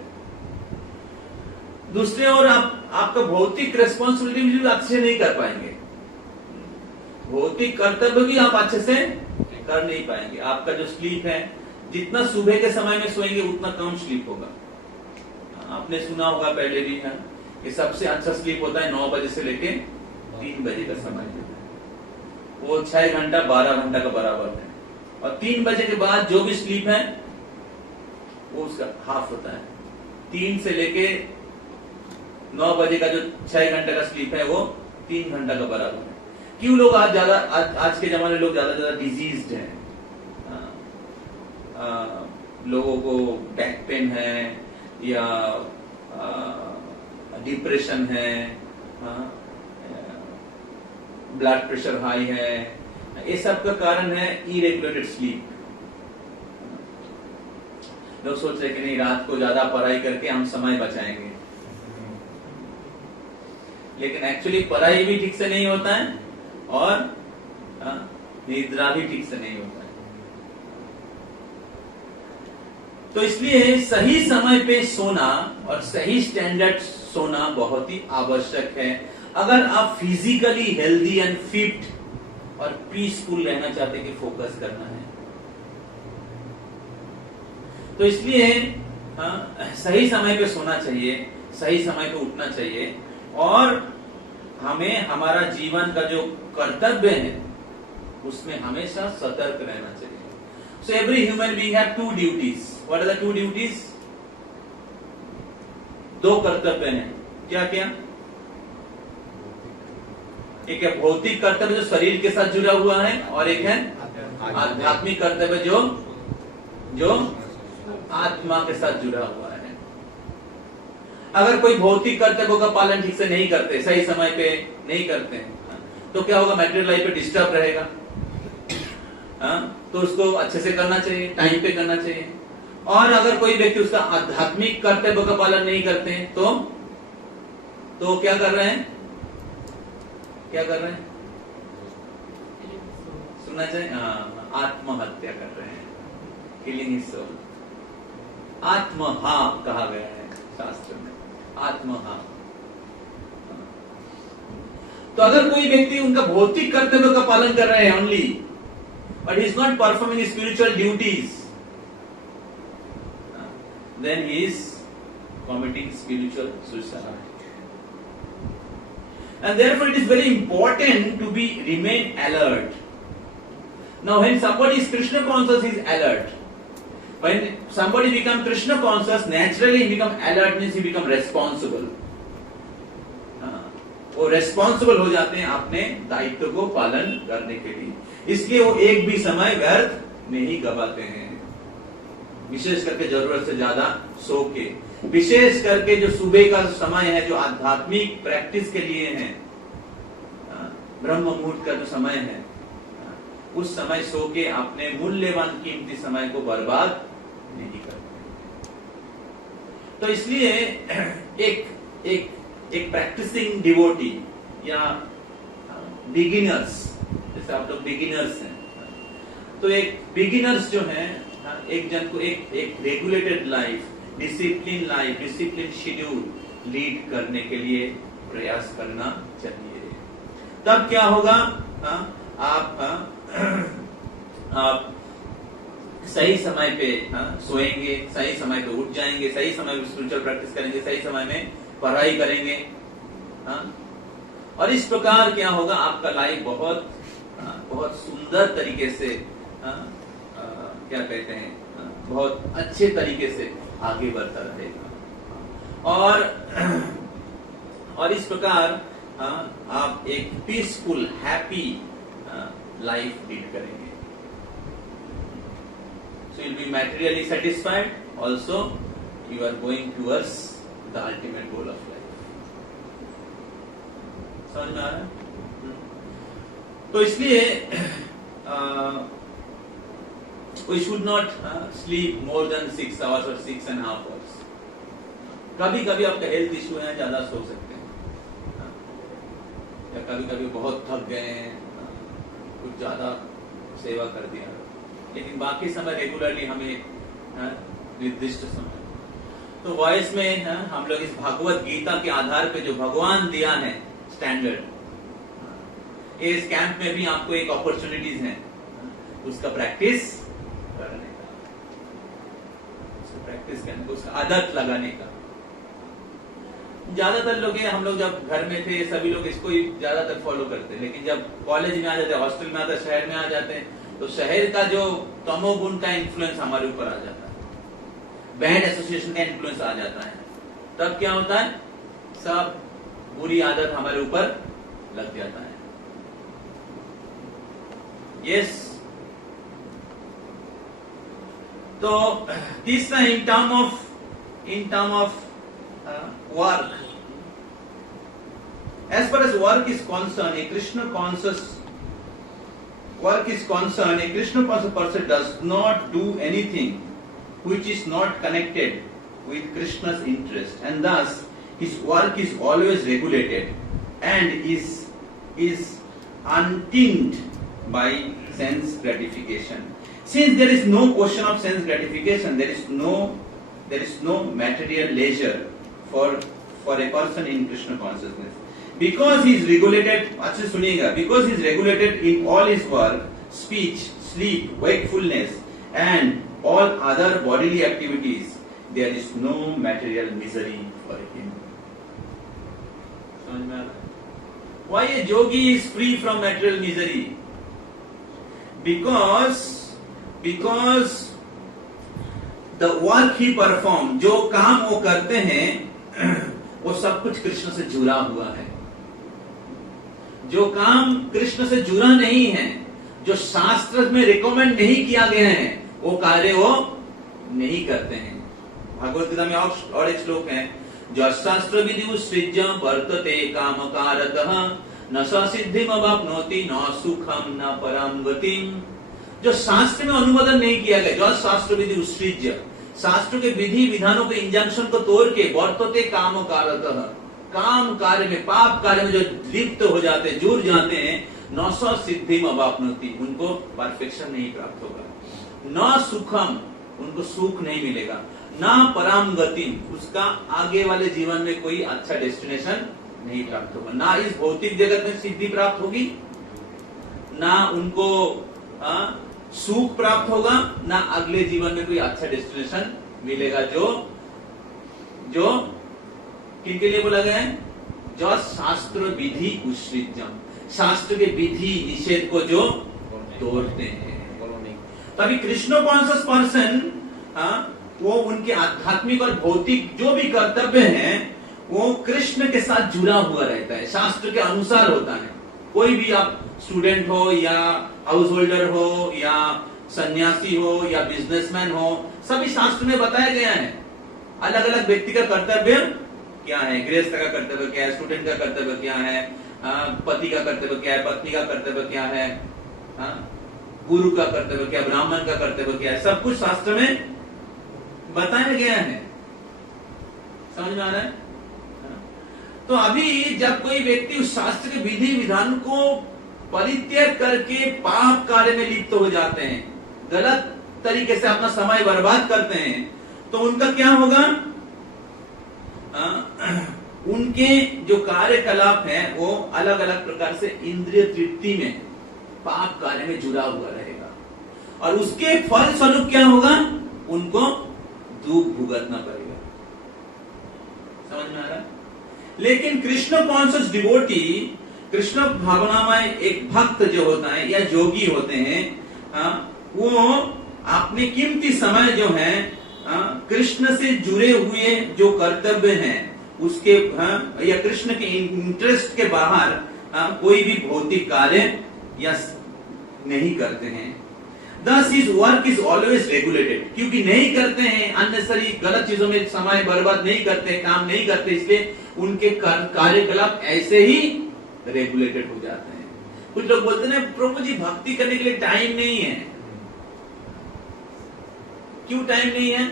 दूसरी ओर आपका भौतिक रेस्पॉन्सिबिलिटी भी अच्छे नहीं कर पाएंगे, भौतिक कर्तव्य भी आप अच्छे से कर नहीं पाएंगे। आपका जो स्लीप है, जितना सुबह के समय में सोएंगे उतना कम स्लीप होगा। आपने सुना होगा पहले भी है कि सबसे अच्छा स्लीप होता है 9 बजे से लेके 3 बजे का समय, वो 6 घंटा 12 घंटा का बराबर है। और 3 बजे के बाद जो भी स्लीप है वो उसका हाफ होता है। 3 से लेके 9 बजे का जो 6 घंटे का स्लीप है वो 3 घंटा का बराबर है। क्यों लोग आज के जमाने में लोग ज्यादा डिजीज्ड हैं, लोगों को बैक पेन है या डिप्रेशन है, ब्लड प्रेशर हाई है, ये सब का कारण है इरेगुलेटेड स्लीप। लोग सोच रहे कि नहीं, रात को ज्यादा पढ़ाई करके हम समय बचाएंगे, लेकिन एक्चुअली पढ़ाई भी ठीक से नहीं होता है और निद्रा भी ठीक से नहीं होता है। तो इसलिए सही समय पे सोना और सही स्टैंडर्ड सोना बहुत ही आवश्यक है अगर आप फिजिकली हेल्दी एंड फिट और पीसफुल रहना चाहते कि फोकस करना है। तो इसलिए सही समय पे सोना चाहिए, सही समय पे उठना चाहिए, और हमें हमारा जीवन का जो कर्तव्य है उसमें हमेशा सतर्क रहना चाहिए। So every human being have 2 duties. What are the 2 duties? 2 कर्तव्य हैं। क्या क्या? एक है भौतिक कर्तव्य जो शरीर के साथ जुड़ा हुआ है, और एक है आध्यात्मिक कर्तव्य जो आत्मा के साथ जुड़ा हुआ है। अगर कोई भौतिक कर्तव्यों का पालन ठीक से नहीं करते, सही समय पे नहीं करते हैं, तो क्या होगा, मैटेरियल लाइफ पे डिस्टर्ब रहेगा। तो उसको अच्छे से करना चाहिए, टाइम पे करना चाहिए। और अगर कोई व्यक्ति उसका आध्यात्मिक कर्तव्य का पालन नहीं करते हैं तो क्या कर रहे हैं, क्या कर रहे हैं, सुनना चाहिए, आत्महत्या कर रहे हैं, किलिंग हिज सोल। आत्महा कहा गया है शास्त्र में, आत्महा। तो अगर कोई व्यक्ति उनका भौतिक कर्तव्य का पालन कर रहे हैं only, but he is not performing his spiritual duties, then he is committing spiritual suicide. And therefore it is very important to remain alert. Now when somebody is Krishna conscious, he is alert. When somebody becomes Krishna conscious, naturally he become alert, means he become responsible. वो रेस्पॉन्सिबल हो जाते हैं अपने दायित्व को पालन करने के लिए, इसलिए वो एक भी समय व्यर्थ नहीं गवाते हैं। विशेष करके जरूरत से ज्यादा सो के, विशेष करके जो सुबह का समय है, जो आध्यात्मिक प्रैक्टिस के लिए है, ब्रह्म मुहूर्त का जो समय है, उस समय सो के अपने मूल्यवान कीमती समय को बर्बाद नहीं करते। तो इसलिए एक प्रैक्टिसिंग डिवोटी या बिगिनर्स, जैसे आप लोग बिगिनर्स हैं, तो एक बिगिनर्स जो है, एक जन को एक regulated life, discipline schedule lead करने के लिए प्रयास करना चाहिए। तब क्या होगा, आप सही समय पे सोएंगे, सही समय पे उठ जाएंगे, सही समय पे स्पिरिचुअल प्रैक्टिस करेंगे, सही समय में पढ़ाई करेंगे, और इस प्रकार क्या होगा, आपका लाइफ बहुत सुंदर तरीके से, क्या कहते हैं, बहुत अच्छे तरीके से आगे बढ़ता रहेगा। और इस प्रकार आप एक पीसफुल हैप्पी लाइफ लीड करेंगे। So you'll be materially satisfied. Also, you are going towards the ultimate goal of life. समझ में आ रहा है? तो इसलिए we should not sleep more than 6 hours or 6.5 hours. कभी कभी आपका हेल्थ इश्यू है, ज्यादा सो सकते हैं, या कभी कभी बहुत थक गए हैं, कुछ ज्यादा सेवा कर दिया, लेकिन बाकी समय रेगुलरली हमें निर्दिष्ट समय। तो वॉइस में हम लोग इस भागवत गीता के आधार पे जो भगवान दिया है स्टैंडर्ड, इस कैंप में भी आपको एक अपॉर्चुनिटीज है उसका प्रैक्टिस करने का, उसका आदत लगाने का। ज्यादातर लोग हम लोग जब घर में थे सभी लोग इसको ही ज्यादातर फॉलो करते हैं, लेकिन जब कॉलेज में आ जाते हैं, हॉस्टल में आते हैं, शहर में आ जाते हैं, तो शहर का जो तमोगुण का इन्फ्लुएंस हमारे ऊपर आ जाता है, बैड एसोसिएशन का इन्फ्लुएंस आ जाता है। तब क्या होता है, सब बुरी आदत हमारे ऊपर लग जाता है। यस, तो तीसरा in term of work, as far as work is concerned, a Krishna conscious person does not do anything which is not connected with Krishna's interest, and thus his work is always regulated and is untinged by sense gratification. Since there is no question of sense gratification, there is no material leisure for a person in Krishna consciousness. Because he is regulated, अच्छे सुनिएगा, because he is regulated in all his work, speech, sleep, wakefulness, and all other bodily activities, there is no material misery for him. समझ में आ रहा है? Why a yogi is free from material misery? Because the work he perform, जो काम वो करते हैं, वो सब कुछ कृष्ण से जुड़ा हुआ है। जो काम कृष्ण से जुड़ा नहीं है, जो शास्त्र में रिकमेंड नहीं किया गया है, वो कार्य वो नहीं करते हैं। भगवत गीता में और एक श्लोक है, जो शास्त्र विधि उत्सृज्य वर्तते कामकारतः न स सिद्धिम अवाप्नोति न सुखम न परम गतिम। जो शास्त्र में अनुमोदन नहीं किया गया, जो शास्त्र विधि उत्सृज्य, शास्त्र के विधि विधानों के इंजंक्शन को तोड़ के वर्तते कामकारतः, काम कार्य में, पाप कार्य में जो लिप्त हो जाते, जुड़ जाते हैं, न स सिद्धिम अवाप्नोति, उनको परफेक्शन नहीं प्राप्त होगा, न सुखम, उनको सुख नहीं मिलेगा, न परम गतिम, उसका आगे वाले जीवन में कोई अच्छा डेस्टिनेशन नहीं प्राप्त होगा, ना इस भौतिक जगत में सिद्धि प्राप्त होगी, ना उनको सुख प्राप्त होगा, ना अगले जीवन में कोई अच्छा डेस्टिनेशन मिलेगा। जो किनके लिए बोला गया है, जो शास्त्र विधि उत्सृज्यम, शास्त्र के विधि निषेध को जो तोड़ते हैं। तभी कृष्ण कॉन्शियस पर्सन वो उनके आध्यात्मिक और भौतिक जो भी कर्तव्य हैं वो कृष्ण के साथ जुड़ा हुआ रहता है, शास्त्र के अनुसार होता है। कोई भी आप स्टूडेंट हो या हाउस होल्डर हो या सन्यासी हो या बिजनेसमैन हो, सभी शास्त्र में बताया गया है अलग अलग व्यक्ति का कर्तव्य क्या है, गृहस्थ का कर्तव्य क्या है, स्टूडेंट का कर्तव्य क्या है, पति का कर्तव्य क्या है, पत्नी का कर्तव्य क्या है, गुरु का कर्तव्य क्या, ब्राह्मण का कर्तव्य क्या है, सब कुछ शास्त्र में बताया गया है। समझ में आ रहा है? तो अभी जब कोई व्यक्ति उस शास्त्र के विधि विधान को परित्याग करके पाप कार्य में लिप्त हो जाते हैं, गलत तरीके से अपना समय बर्बाद करते हैं, तो उनका क्या होगा? उनके जो कार्यकलाप है वो अलग अलग प्रकार से इंद्रिय तृप्ति में, पाप कार्य में जुड़ा हुआ रहेगा, और उसके फल स्वरूप क्या होगा? उनको दुख भुगतना पड़ेगा। समझ में आ रहा है? लेकिन कृष्ण कॉन्शियस डिवोटी, कृष्ण भावनामय एक भक्त जो होता है या जोगी होते हैं, वो अपने कीमती समय जो है कृष्ण से जुड़े हुए जो कर्तव्य हैं उसके या कृष्ण के इंटरेस्ट के बाहर कोई भी भौतिक कार्य या नहीं करते हैं। Thus his work is always regulated, क्योंकि नहीं करते हैं, अननेसेसरी गलत चीजों में समय बर्बाद नहीं करते, काम नहीं करते, इसलिए उनके कार्यकलाप ऐसे ही रेगुलेटेड हो जाते हैं। कुछ लोग बोलते हैं प्रभु जी भक्ति करने के लिए टाइम नहीं है। क्यों टाइम नहीं है?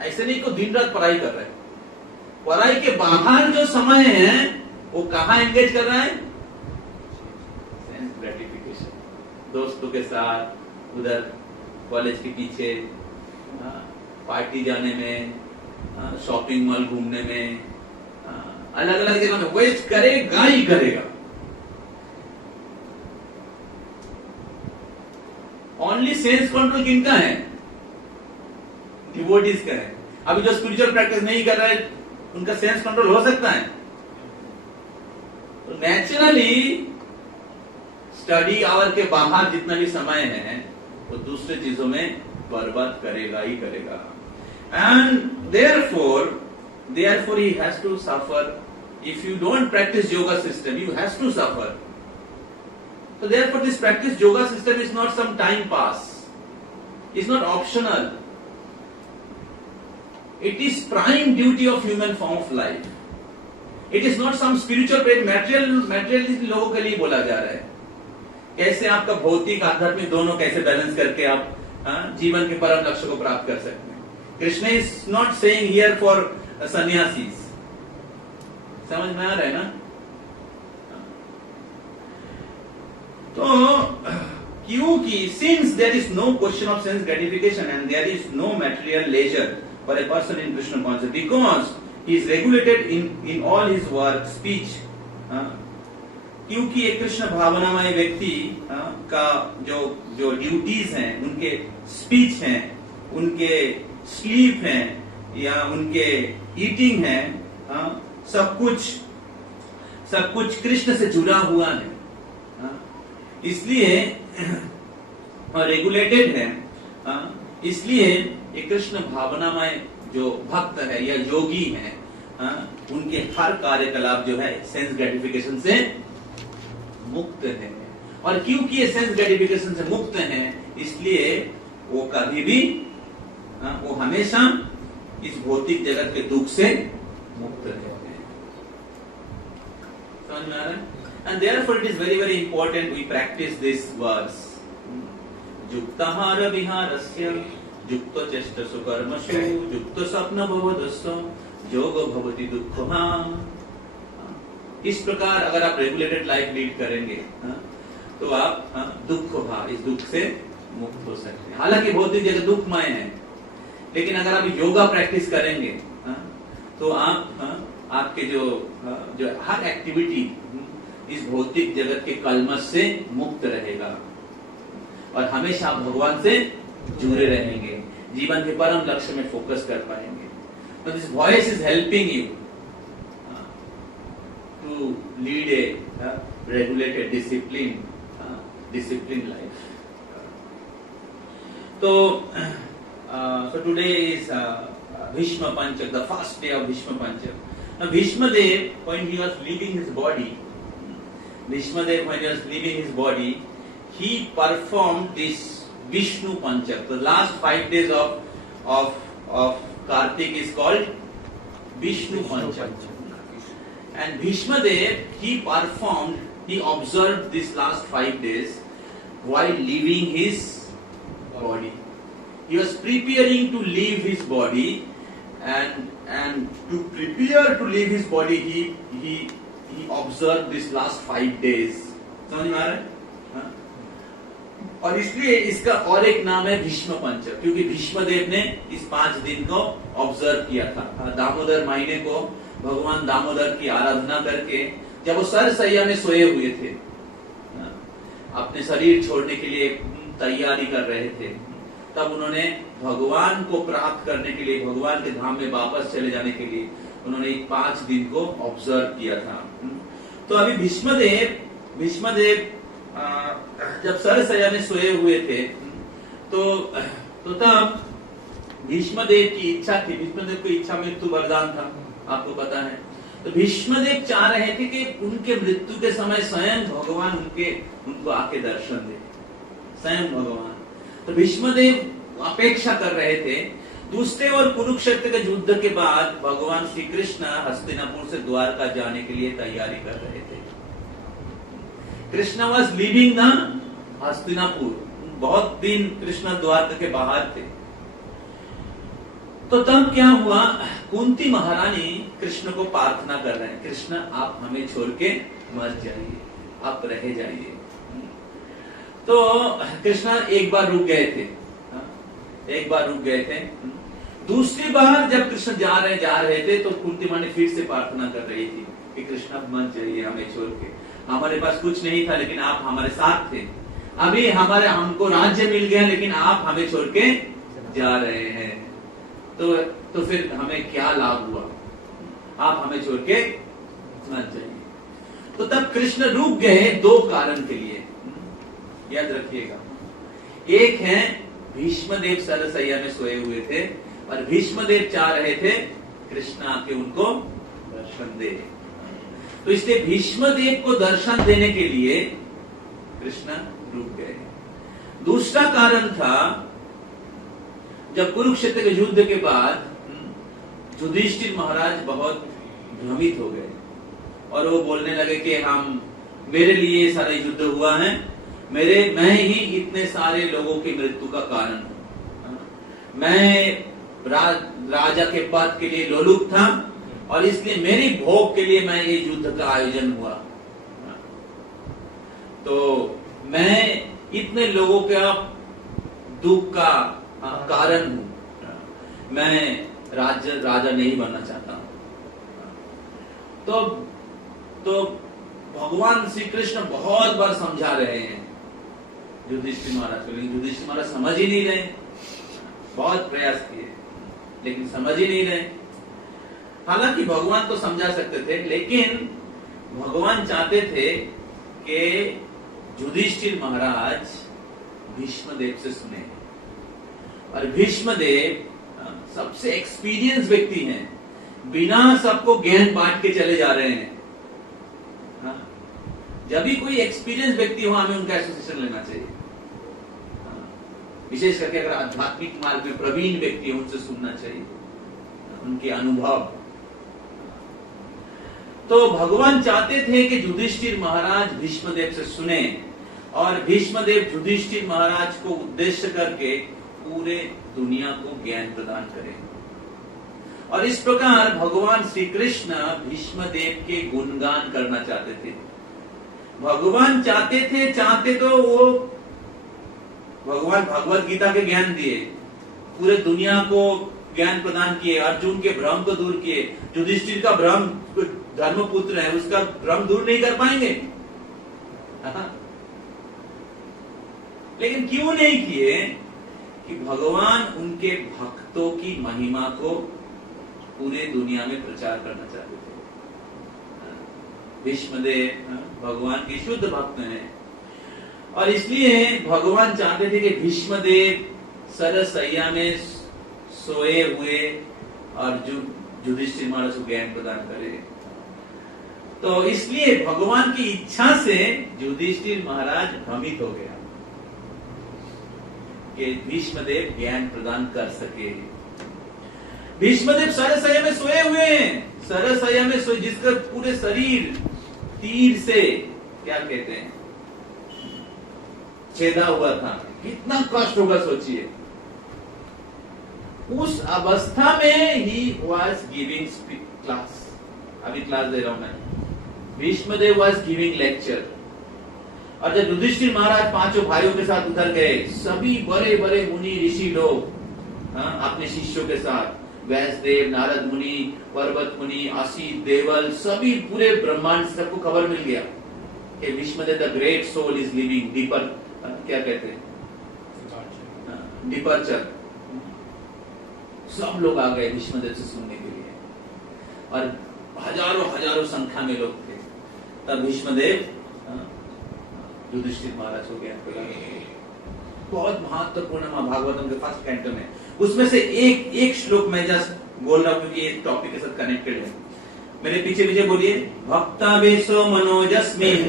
ऐसे नहीं को दिन रात पढ़ाई कर रहा है, पढ़ाई के बाहर जो समय है वो कहाँ एंगेज कर रहा है? सेंस ग्रेटिफिकेशन, दोस्तों के साथ उधर कॉलेज के पीछे पार्टी जाने में, शॉपिंग मॉल घूमने में, अलग अलग जगह में वेस्ट करेगा ही करेगा। ओनली सेंस कंट्रोल किनका है? डिवोटीज का है। अभी जो स्पिरिचुअल प्रैक्टिस नहीं कर रहा है उनका सेंस कंट्रोल हो सकता है? तो नेचुरली स्टडी आवर के बाहर जितना भी समय है वो दूसरे चीजों में बर्बाद करेगा ही करेगा। And therefore he has to suffer. If you don't practice yoga system, you has to suffer. So therefore this practice yoga system is not some time pass. It's not optional. It is prime duty of human form of life. It is not some spiritual materialist लोगों के लिए बोला जा रहा है। कैसे आपका भौतिक आध्यात्मिक दोनों कैसे बैलेंस करके आप जीवन के परम लक्ष्य को प्राप्त कर सकते हैं। Krishna is not saying here for sannyasis. समझ में आ रहा है ना? तो क्योंकि since there is no question of sense gratification and there is no material leisure for a person in Krishna concept, because he is regulated in all his work speech. क्योंकि एक कृष्ण भावनामय व्यक्ति का जो ड्यूटीज हैं, उनके स्पीच हैं, उनके स्लीप हैं या उनके ईटिंग है, सब कुछ कृष्ण से जुड़ा हुआ है, इसलिए रेगुलेटेड है। इसलिए एक कृष्ण भावनामय जो भक्त है या योगी है, उनके हर कार्यकलाप जो है सेंस ग्रेटिफिकेशन से मुक्त है। और क्योंकि ये सेंस ग्रेटिफिकेशन से मुक्त है, इसलिए वो कभी भी वो हमेशा इस भौतिक जगत के दुख से मुक्त रहते हैं। समझ में आ रहा है? And therefore it is very very important we practice this verse. युक्तहार विहारस्य युक्त चेष्टसु कर्मसु युक्त स्वप्न भवदस्य योग भवति दुःखम्। इस प्रकार अगर आप रेगुलेटेड लाइफ लीड करेंगे तो आप दुख भाव, इस दुख से मुक्त हो सकते हैं। हालांकि भौतिक जगत दुखमय है, लेकिन अगर आप योगा प्रैक्टिस करेंगे तो आप आपके जो हर एक्टिविटी इस भौतिक जगत के कलमश से मुक्त रहेगा और हमेशा आप भगवान से जुड़े रहेंगे, जीवन के परम लक्ष्य में फोकस कर पाएंगे। तो this voice is helping you to lead a regulated disciplined life. So today is Bhishma Panchak, the first day of Bhishma Panchak. Now Bhishma Dev, when he was leaving his body, he performed this Vishnu Panchak. The last 5 days of Kartik is called Vishnu Panchak. And Bhishma Dev, he observed these last 5 days while leaving his body. He was preparing to leave his body, and to prepare to leave his body, he observed this last 5 days. समझ में आ रहा है? हाँ? और इसलिए इसका और एक नाम है भीष्म पंचक, क्योंकि भीष्म देव ने इस 5 दिन को ऑब्जर्व किया था। दामोदर महीने को भगवान दामोदर की आराधना करके जब वो सरसैया में सोए हुए थे, अपने शरीर छोड़ने के लिए तैयारी कर रहे थे, तब उन्होंने भगवान को प्राप्त करने के लिए, भगवान के धाम में वापस चले जाने के लिए उन्होंने 5 दिन को ऑब्जर्व किया था। तो अभी भीष्मदेव जब सरसैया में सोए हुए थे, तो तब भीष्मदेव की इच्छा थी, भीष्मदेव की इच्छा मृत्यु वरदान था, आपको पता है। तो भीष्मदेव चाह रहे थे कि उनके मृत्यु के समय स्वयं भगवान उनको आके दर्शन दे, स्वयं भगवान। तो भीष्मदेव अपेक्षा कर रहे थे। दूसरे ओर कुरुक्षेत्र के युद्ध के बाद भगवान श्री कृष्ण हस्तिनापुर से द्वारका जाने के लिए तैयारी कर रहे थे। Krishna was leaving the Hastinapur, बहुत दिन कृष्ण द्वारका के बाहर थे। तो तब क्या हुआ, कुंती महारानी कृष्ण को प्रार्थना कर रहे हैं, कृष्ण आप हमें छोड़ के मत जाइए, आप रह जाइए। तो कृष्ण एक बार रुक गए थे, दूसरी बार जब कृष्ण जा रहे थे तो कुंती माँ ने फिर से प्रार्थना कर रही थी कि कृष्ण मत जाइए हमें छोड़ के, हमारे पास कुछ नहीं था लेकिन आप हमारे साथ थे, अभी हमको राज्य मिल गया लेकिन आप हमें छोड़ के जा रहे हैं, तो फिर हमें क्या लाभ हुआ, आप हमें छोड़ के मत जाइए। तो तब कृष्ण रुक गए 2 कारण के लिए, याद रखिएगा। एक है भीष्मदेव सरसैया में सोए हुए थे और भीष्मदेव चाह रहे थे कृष्ण आके उनको दर्शन दे, तो इसलिए भीष्मदेव को दर्शन देने के लिए कृष्ण रुक गए। दूसरा कारण था, जब कुरुक्षेत्र के युद्ध के बाद युधिष्ठिर महाराज बहुत भ्रमित हो गए और वो बोलने लगे कि मेरे लिए सारा युद्ध हुआ है, मैं ही इतने सारे लोगों की मृत्यु का कारण हूं, मैं राजा के पद के लिए लोलुप था और इसलिए मेरी भोग के लिए मैं ये युद्ध का आयोजन हुआ, तो मैं इतने लोगों का दुख का कारण हूं, मैं राजा नहीं बनना चाहता हूं। तो भगवान श्री कृष्ण बहुत बार समझा रहे हैं युधिष्ठिर महाराज को, लेकिन युधिष्ठिर महाराज समझ ही नहीं रहे, बहुत प्रयास किए लेकिन समझ ही नहीं रहे। हालांकि भगवान तो समझा सकते थे, लेकिन भगवान चाहते थे कि युधिष्ठिर महाराज भीष्मदेव से सुने, और भीष्मदेव सबसे एक्सपीरियंस व्यक्ति हैं, बिना सबको ज्ञान बांट के चले जा रहे हैं। जब भी कोई एक्सपीरियंस व्यक्ति हो हमें उनका एसोसिएशन लेना चाहिए, विशेष करके अगर आध्यात्मिक मार्ग में प्रवीण व्यक्ति हो उनसे सुनना चाहिए, उनके अनुभव। तो भगवान चाहते थे कि युधिष्ठिर महाराज भीष्मदेव से सुने और भीष्मदेव युधिष्ठिर महाराज को उद्देश्य करके पूरे दुनिया को ज्ञान प्रदान करें। और इस प्रकार भगवान श्री कृष्ण भीष्मदेव के गुणगान करना चाहते थे। भगवान चाहते तो वो भगवान भगवत गीता के ज्ञान दिए, पूरे दुनिया को ज्ञान प्रदान किए, अर्जुन के भ्रम को दूर किए, युधिष्ठिर का भ्रम, धर्मपुत्र है उसका भ्रम दूर नहीं कर पाएंगे, लेकिन क्यों नहीं किए कि भगवान उनके भक्तों की महिमा को पूरे दुनिया में प्रचार करना चाहते थे। भीष्मदेव भगवान के शुद्ध भक्त हैं और इसलिए भगवान चाहते थे कि भीष्मदेव सरसैया में सोए हुए अर्जुन युधिष्ठिर महाराज को ज्ञान प्रदान करे। तो इसलिए भगवान की इच्छा से युधिष्ठिर महाराज भ्रमित हो गया कि भीष्मदेव ज्ञान प्रदान कर सके। भीष्मदेव सरसैया में सोए हुए हैं, सरसैया में सोए, जिसका पूरे शरीर तीर से क्या कहते हैं छेदा हुआ था। कितना कष्ट होगा सोचिए। उस अवस्था में ही वॉज गिविंग क्लास। अभी क्लास दे रहा हूं मैं। Bhishmadev was giving lecture. और जब युधिष्ठिर महाराज पांचों भाइयों के साथ उधर गए, सभी बड़े बड़े मुनि ऋषि लोग अपने शिष्यों के साथ, व्यासदेव, नारद मुनि, पर्वत मुनि, असित, देवल, सभी पूरे ब्रह्मांड से सबको खबर मिल गया कि Bhishmadev the great soul is living deeper, क्या कहते हैं, डिपर्चर। सब लोग आ गए भीष्मदेव से सुनने के लिए और हजारों हजारों संख्या में लोग थे। तब भीष्मदेव युधिष्ठिर महाराज हो गया। बहुत महत्वपूर्ण भागवतम के फर्स्ट कैंटो में, उसमें से एक श्लोक मैं जस्ट बोल रहा हूं क्योंकि ये टॉपिक के साथ कनेक्टेड है। मेरे पीछे पीछे बोलिए। भक्तावेशो मनोजस्मिन्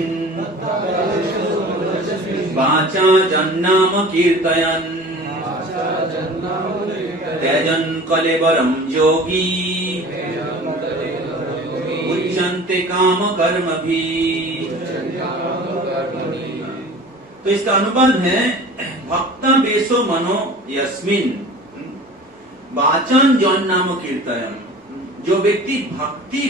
वाचा जन्नाम कीर्तयन् त्यजन् कलेवरं योगी उच्यन्ते काम कर्मभिः। तो इसका अनुबंध है भक्ता बेसो मनो यस्मिन वाचन जन नाम कीर्तन। जो व्यक्ति भक्ति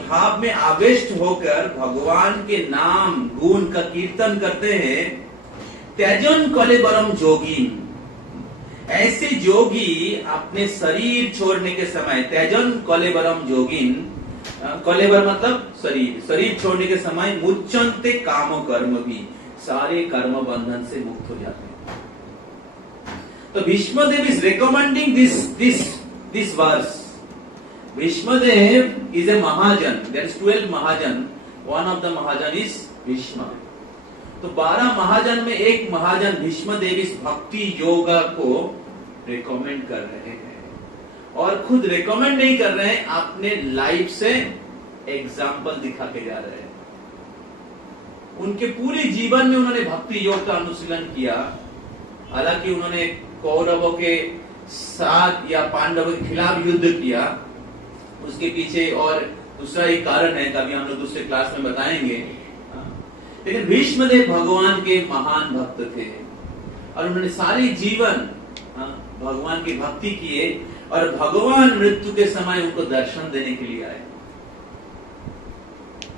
भाव में आवेष्ट होकर भगवान के नाम गुण का कीर्तन करते हैं, त्यजन कलेवरम जोगिन, ऐसे जोगी अपने शरीर छोड़ने के समय, त्यजन कलेवरम जोगिन, कलेवर मतलब शरीर छोड़ने के समय मुच्यन्ते काम कर्म भी, सारे कर्म बंधन से मुक्त हो जाते हैं। तो Bhishmadev is recommending this verse. Bhishmadev is a mahajan, there is 12 mahajan, one of the mahajan is Bhishma. तो 12 महाजन में एक महाजन भीष्मदेव इस भक्ति योगा को रिकमेंड कर रहे हैं, और खुद रिकमेंड नहीं कर रहे हैं, अपने लाइफ से एग्जाम्पल दिखा के जा रहे हैं। उनके पूरे जीवन में उन्होंने भक्ति योग का अनुशीलन किया। हालांकि उन्होंने कौरवों के साथ या पांडवों के खिलाफ युद्ध किया, उसके पीछे और दूसरा एक कारण है, कभी हम लोग दूसरे क्लास में बताएंगे। लेकिन भीष्मदेव भगवान के महान भक्त थे और उन्होंने सारे जीवन भगवान की भक्ति किए, और भगवान मृत्यु के समय उनको दर्शन देने के लिए आए।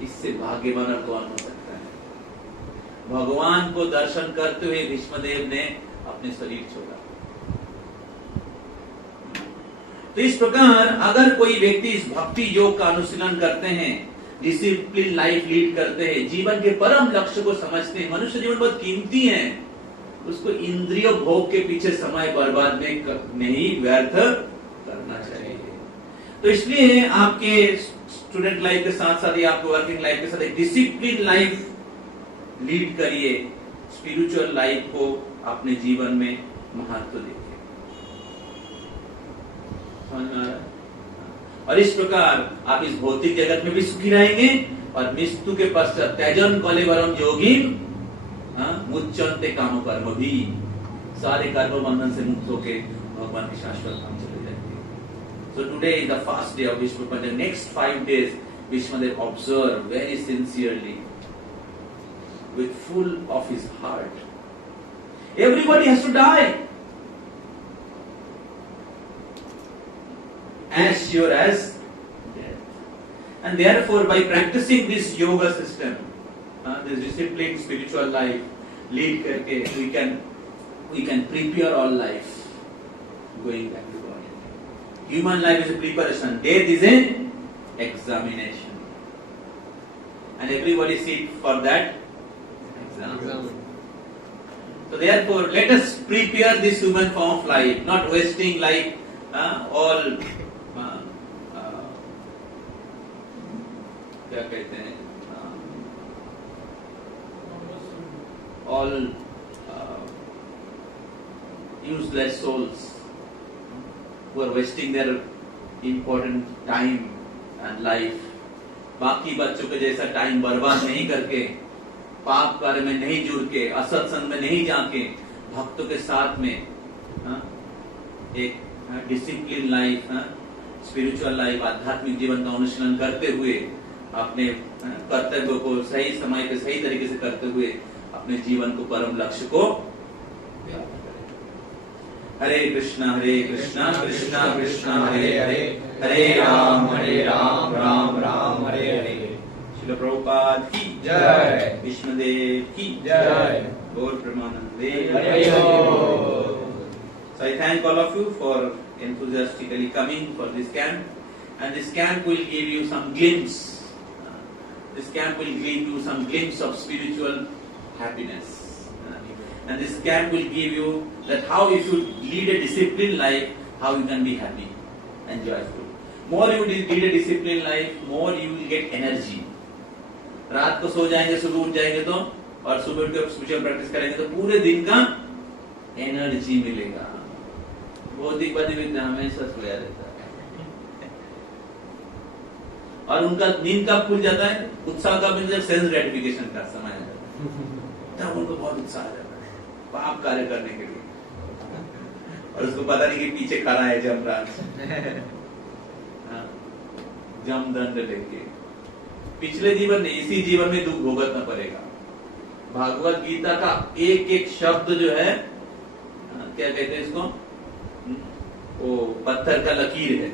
इससे भाग्यवान और कौन हो सकता है? भगवान को दर्शन करते हुए भीष्मदेव ने अपने शरीर छोड़ा। तो इस प्रकार अगर कोई व्यक्ति इस भक्ति योग का अनुशीलन करते हैं, डिसिप्लिन लाइफ लीड करते हैं, जीवन के परम लक्ष्य को समझते हैं, मनुष्य जीवन बहुत कीमती है, उसको इंद्रिय भोग के पीछे समय बर्बाद नहीं व्यर्थ करना चाहिए। तो इसलिए आपके स्टूडेंट लाइफ के साथ साथ या आपके वर्किंग लाइफ के साथ एक डिसिप्लिन लाइफ लीड करिए, स्पिरिचुअल लाइफ को अपने जीवन में महत्व दीजिए। समझ में आ रहा? और इस प्रकार आप इस भौतिक जगत में भी सुखी रहेंगे, और मृत्यु के पश्चात त्यजन कलेवरम योगिन मुच्यन्ते काम कर्म भी, सारे कर्म बंधन से मुक्त होके भगवान के शाश्वत धाम चले जाएंगे। So today is the first day of Vishnu, but the next 5 days Vishnudev observed very sincerely, with full of his heart. Everybody has to die, as sure as death. And therefore, by practicing this yoga system, this disciplined spiritual life, lead करके we can prepare all life going back to God. Human life is a preparation, death is an examination, and everybody sit for that exam. So therefore, let us prepare this human form of life, not wasting like all क्या कहते हैं, all useless souls who are wasting their important time and life. बाकी बच्चों के जैसा टाइम बर्बाद नहीं करके, पाप कार्य में नहीं जुड़ के, असत्संग में नहीं जाके, भक्तों के साथ में एक डिसिप्लिन लाइफ, स्पिरिचुअल लाइफ, आध्यात्मिक जीवन का अनुशीलन करते हुए, अपने कर्तव्य को सही समय पे सही तरीके से करते हुए अपने जीवन को परम लक्ष्य को हरे कृष्णा कृष्णा कृष्णा हरे हरे, हरे राम राम राम हरे हरे। श्रील प्रभुपाद की जय, विष्णुदेव की जय, गौर प्रेमानंदे Hare Hare. So I thank all of you for enthusiastically coming for this camp, and this camp will give you some glimpse. This camp will give you some glimpse of spiritual happiness. And this camp will give you that how if you lead a disciplined life, how you can be happy and joyful. More you lead a disciplined life, more you will get energy. रात को सो जाएंगे, सुबह उठ जाएंगे तो, और सुबह उठ कर स्पिरिचुअल प्रैक्टिस करेंगे तो पूरे दिन का एनर्जी मिलेगा। भौतिकवादी भी हमेशा सोया रहता है, और उनका नींद कब खुल जाता है, उत्साह कब मिलता है, सेंस ग्रेटिफिकेशन का समय आता है, तब उनको बहुत उत्साह आ जाता है पाप कार्य करने के लिए, और उसको पता नहीं कि पीछे खड़ा है जमराज, जमदंड लेके। पिछले जीवन में, इसी जीवन में दुख भुगतना पड़ेगा। भागवत गीता का एक एक शब्द जो है, क्या कहते हैं इसको, वो पत्थर का लकीर है,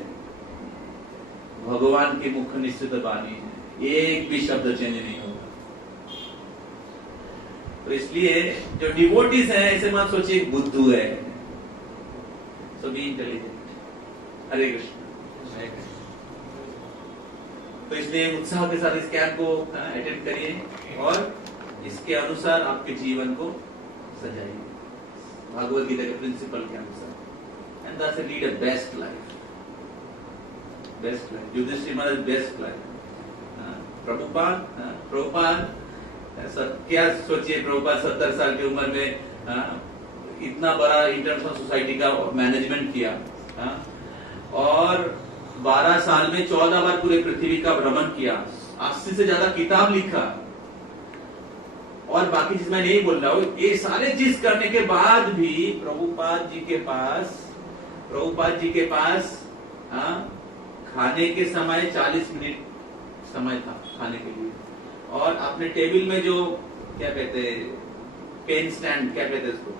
भगवान की मुख निश्चित वाणी है, एक भी शब्द चेंज नहीं होगा। तो इसलिए जो डिवोटीज हैं, ऐसे मत सोचिए बुद्धू है, सो बी इंटेलिजेंट। हरे कृष्ण। तो इसलिए उत्साह के साथ इस कैंप को अटेंड करिए और इसके अनुसार आपके जीवन को सजाइए, भागवत गीता के प्रिंसिपल के अनुसार, and thus lead a best life. Best life. Yudhishthira Maharaj best life. Prabhupada क्या सोचिए, प्रभुपाद 70 साल की उम्र में इतना बड़ा इंटरनेशनल सोसाइटी का मैनेजमेंट किया, और 12 साल में 14 बार पूरे पृथ्वी का भ्रमण किया, 80 से ज्यादा किताब लिखा, और बाकी चीज मैं नहीं बोल रहा हूँ। ये सारे चीज करने के बाद भी प्रभुपाद जी के पास खाने के समय 40 मिनट समय था खाने के लिए, और अपने टेबल में जो क्या कहते हैं, पेन स्टैंड, क्या कहते हैं इसको,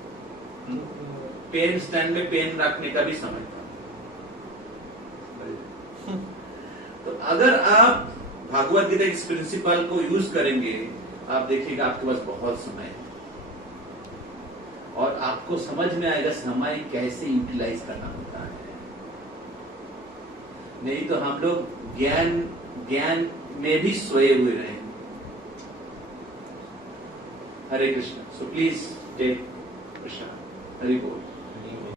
पेन स्टैंड में पेन रखने का भी समय था। तो अगर आप भागवत गीता इस प्रिंसिपल को यूज करेंगे, आप देखिएगा आपके पास बहुत समय है, और आपको समझ में आएगा समय कैसे यूटिलाइज करना होता है। नहीं तो हम लोग ज्ञान में भी सोए हुए रहे। Hare Krishna. So please take Krishna. Hari बोल।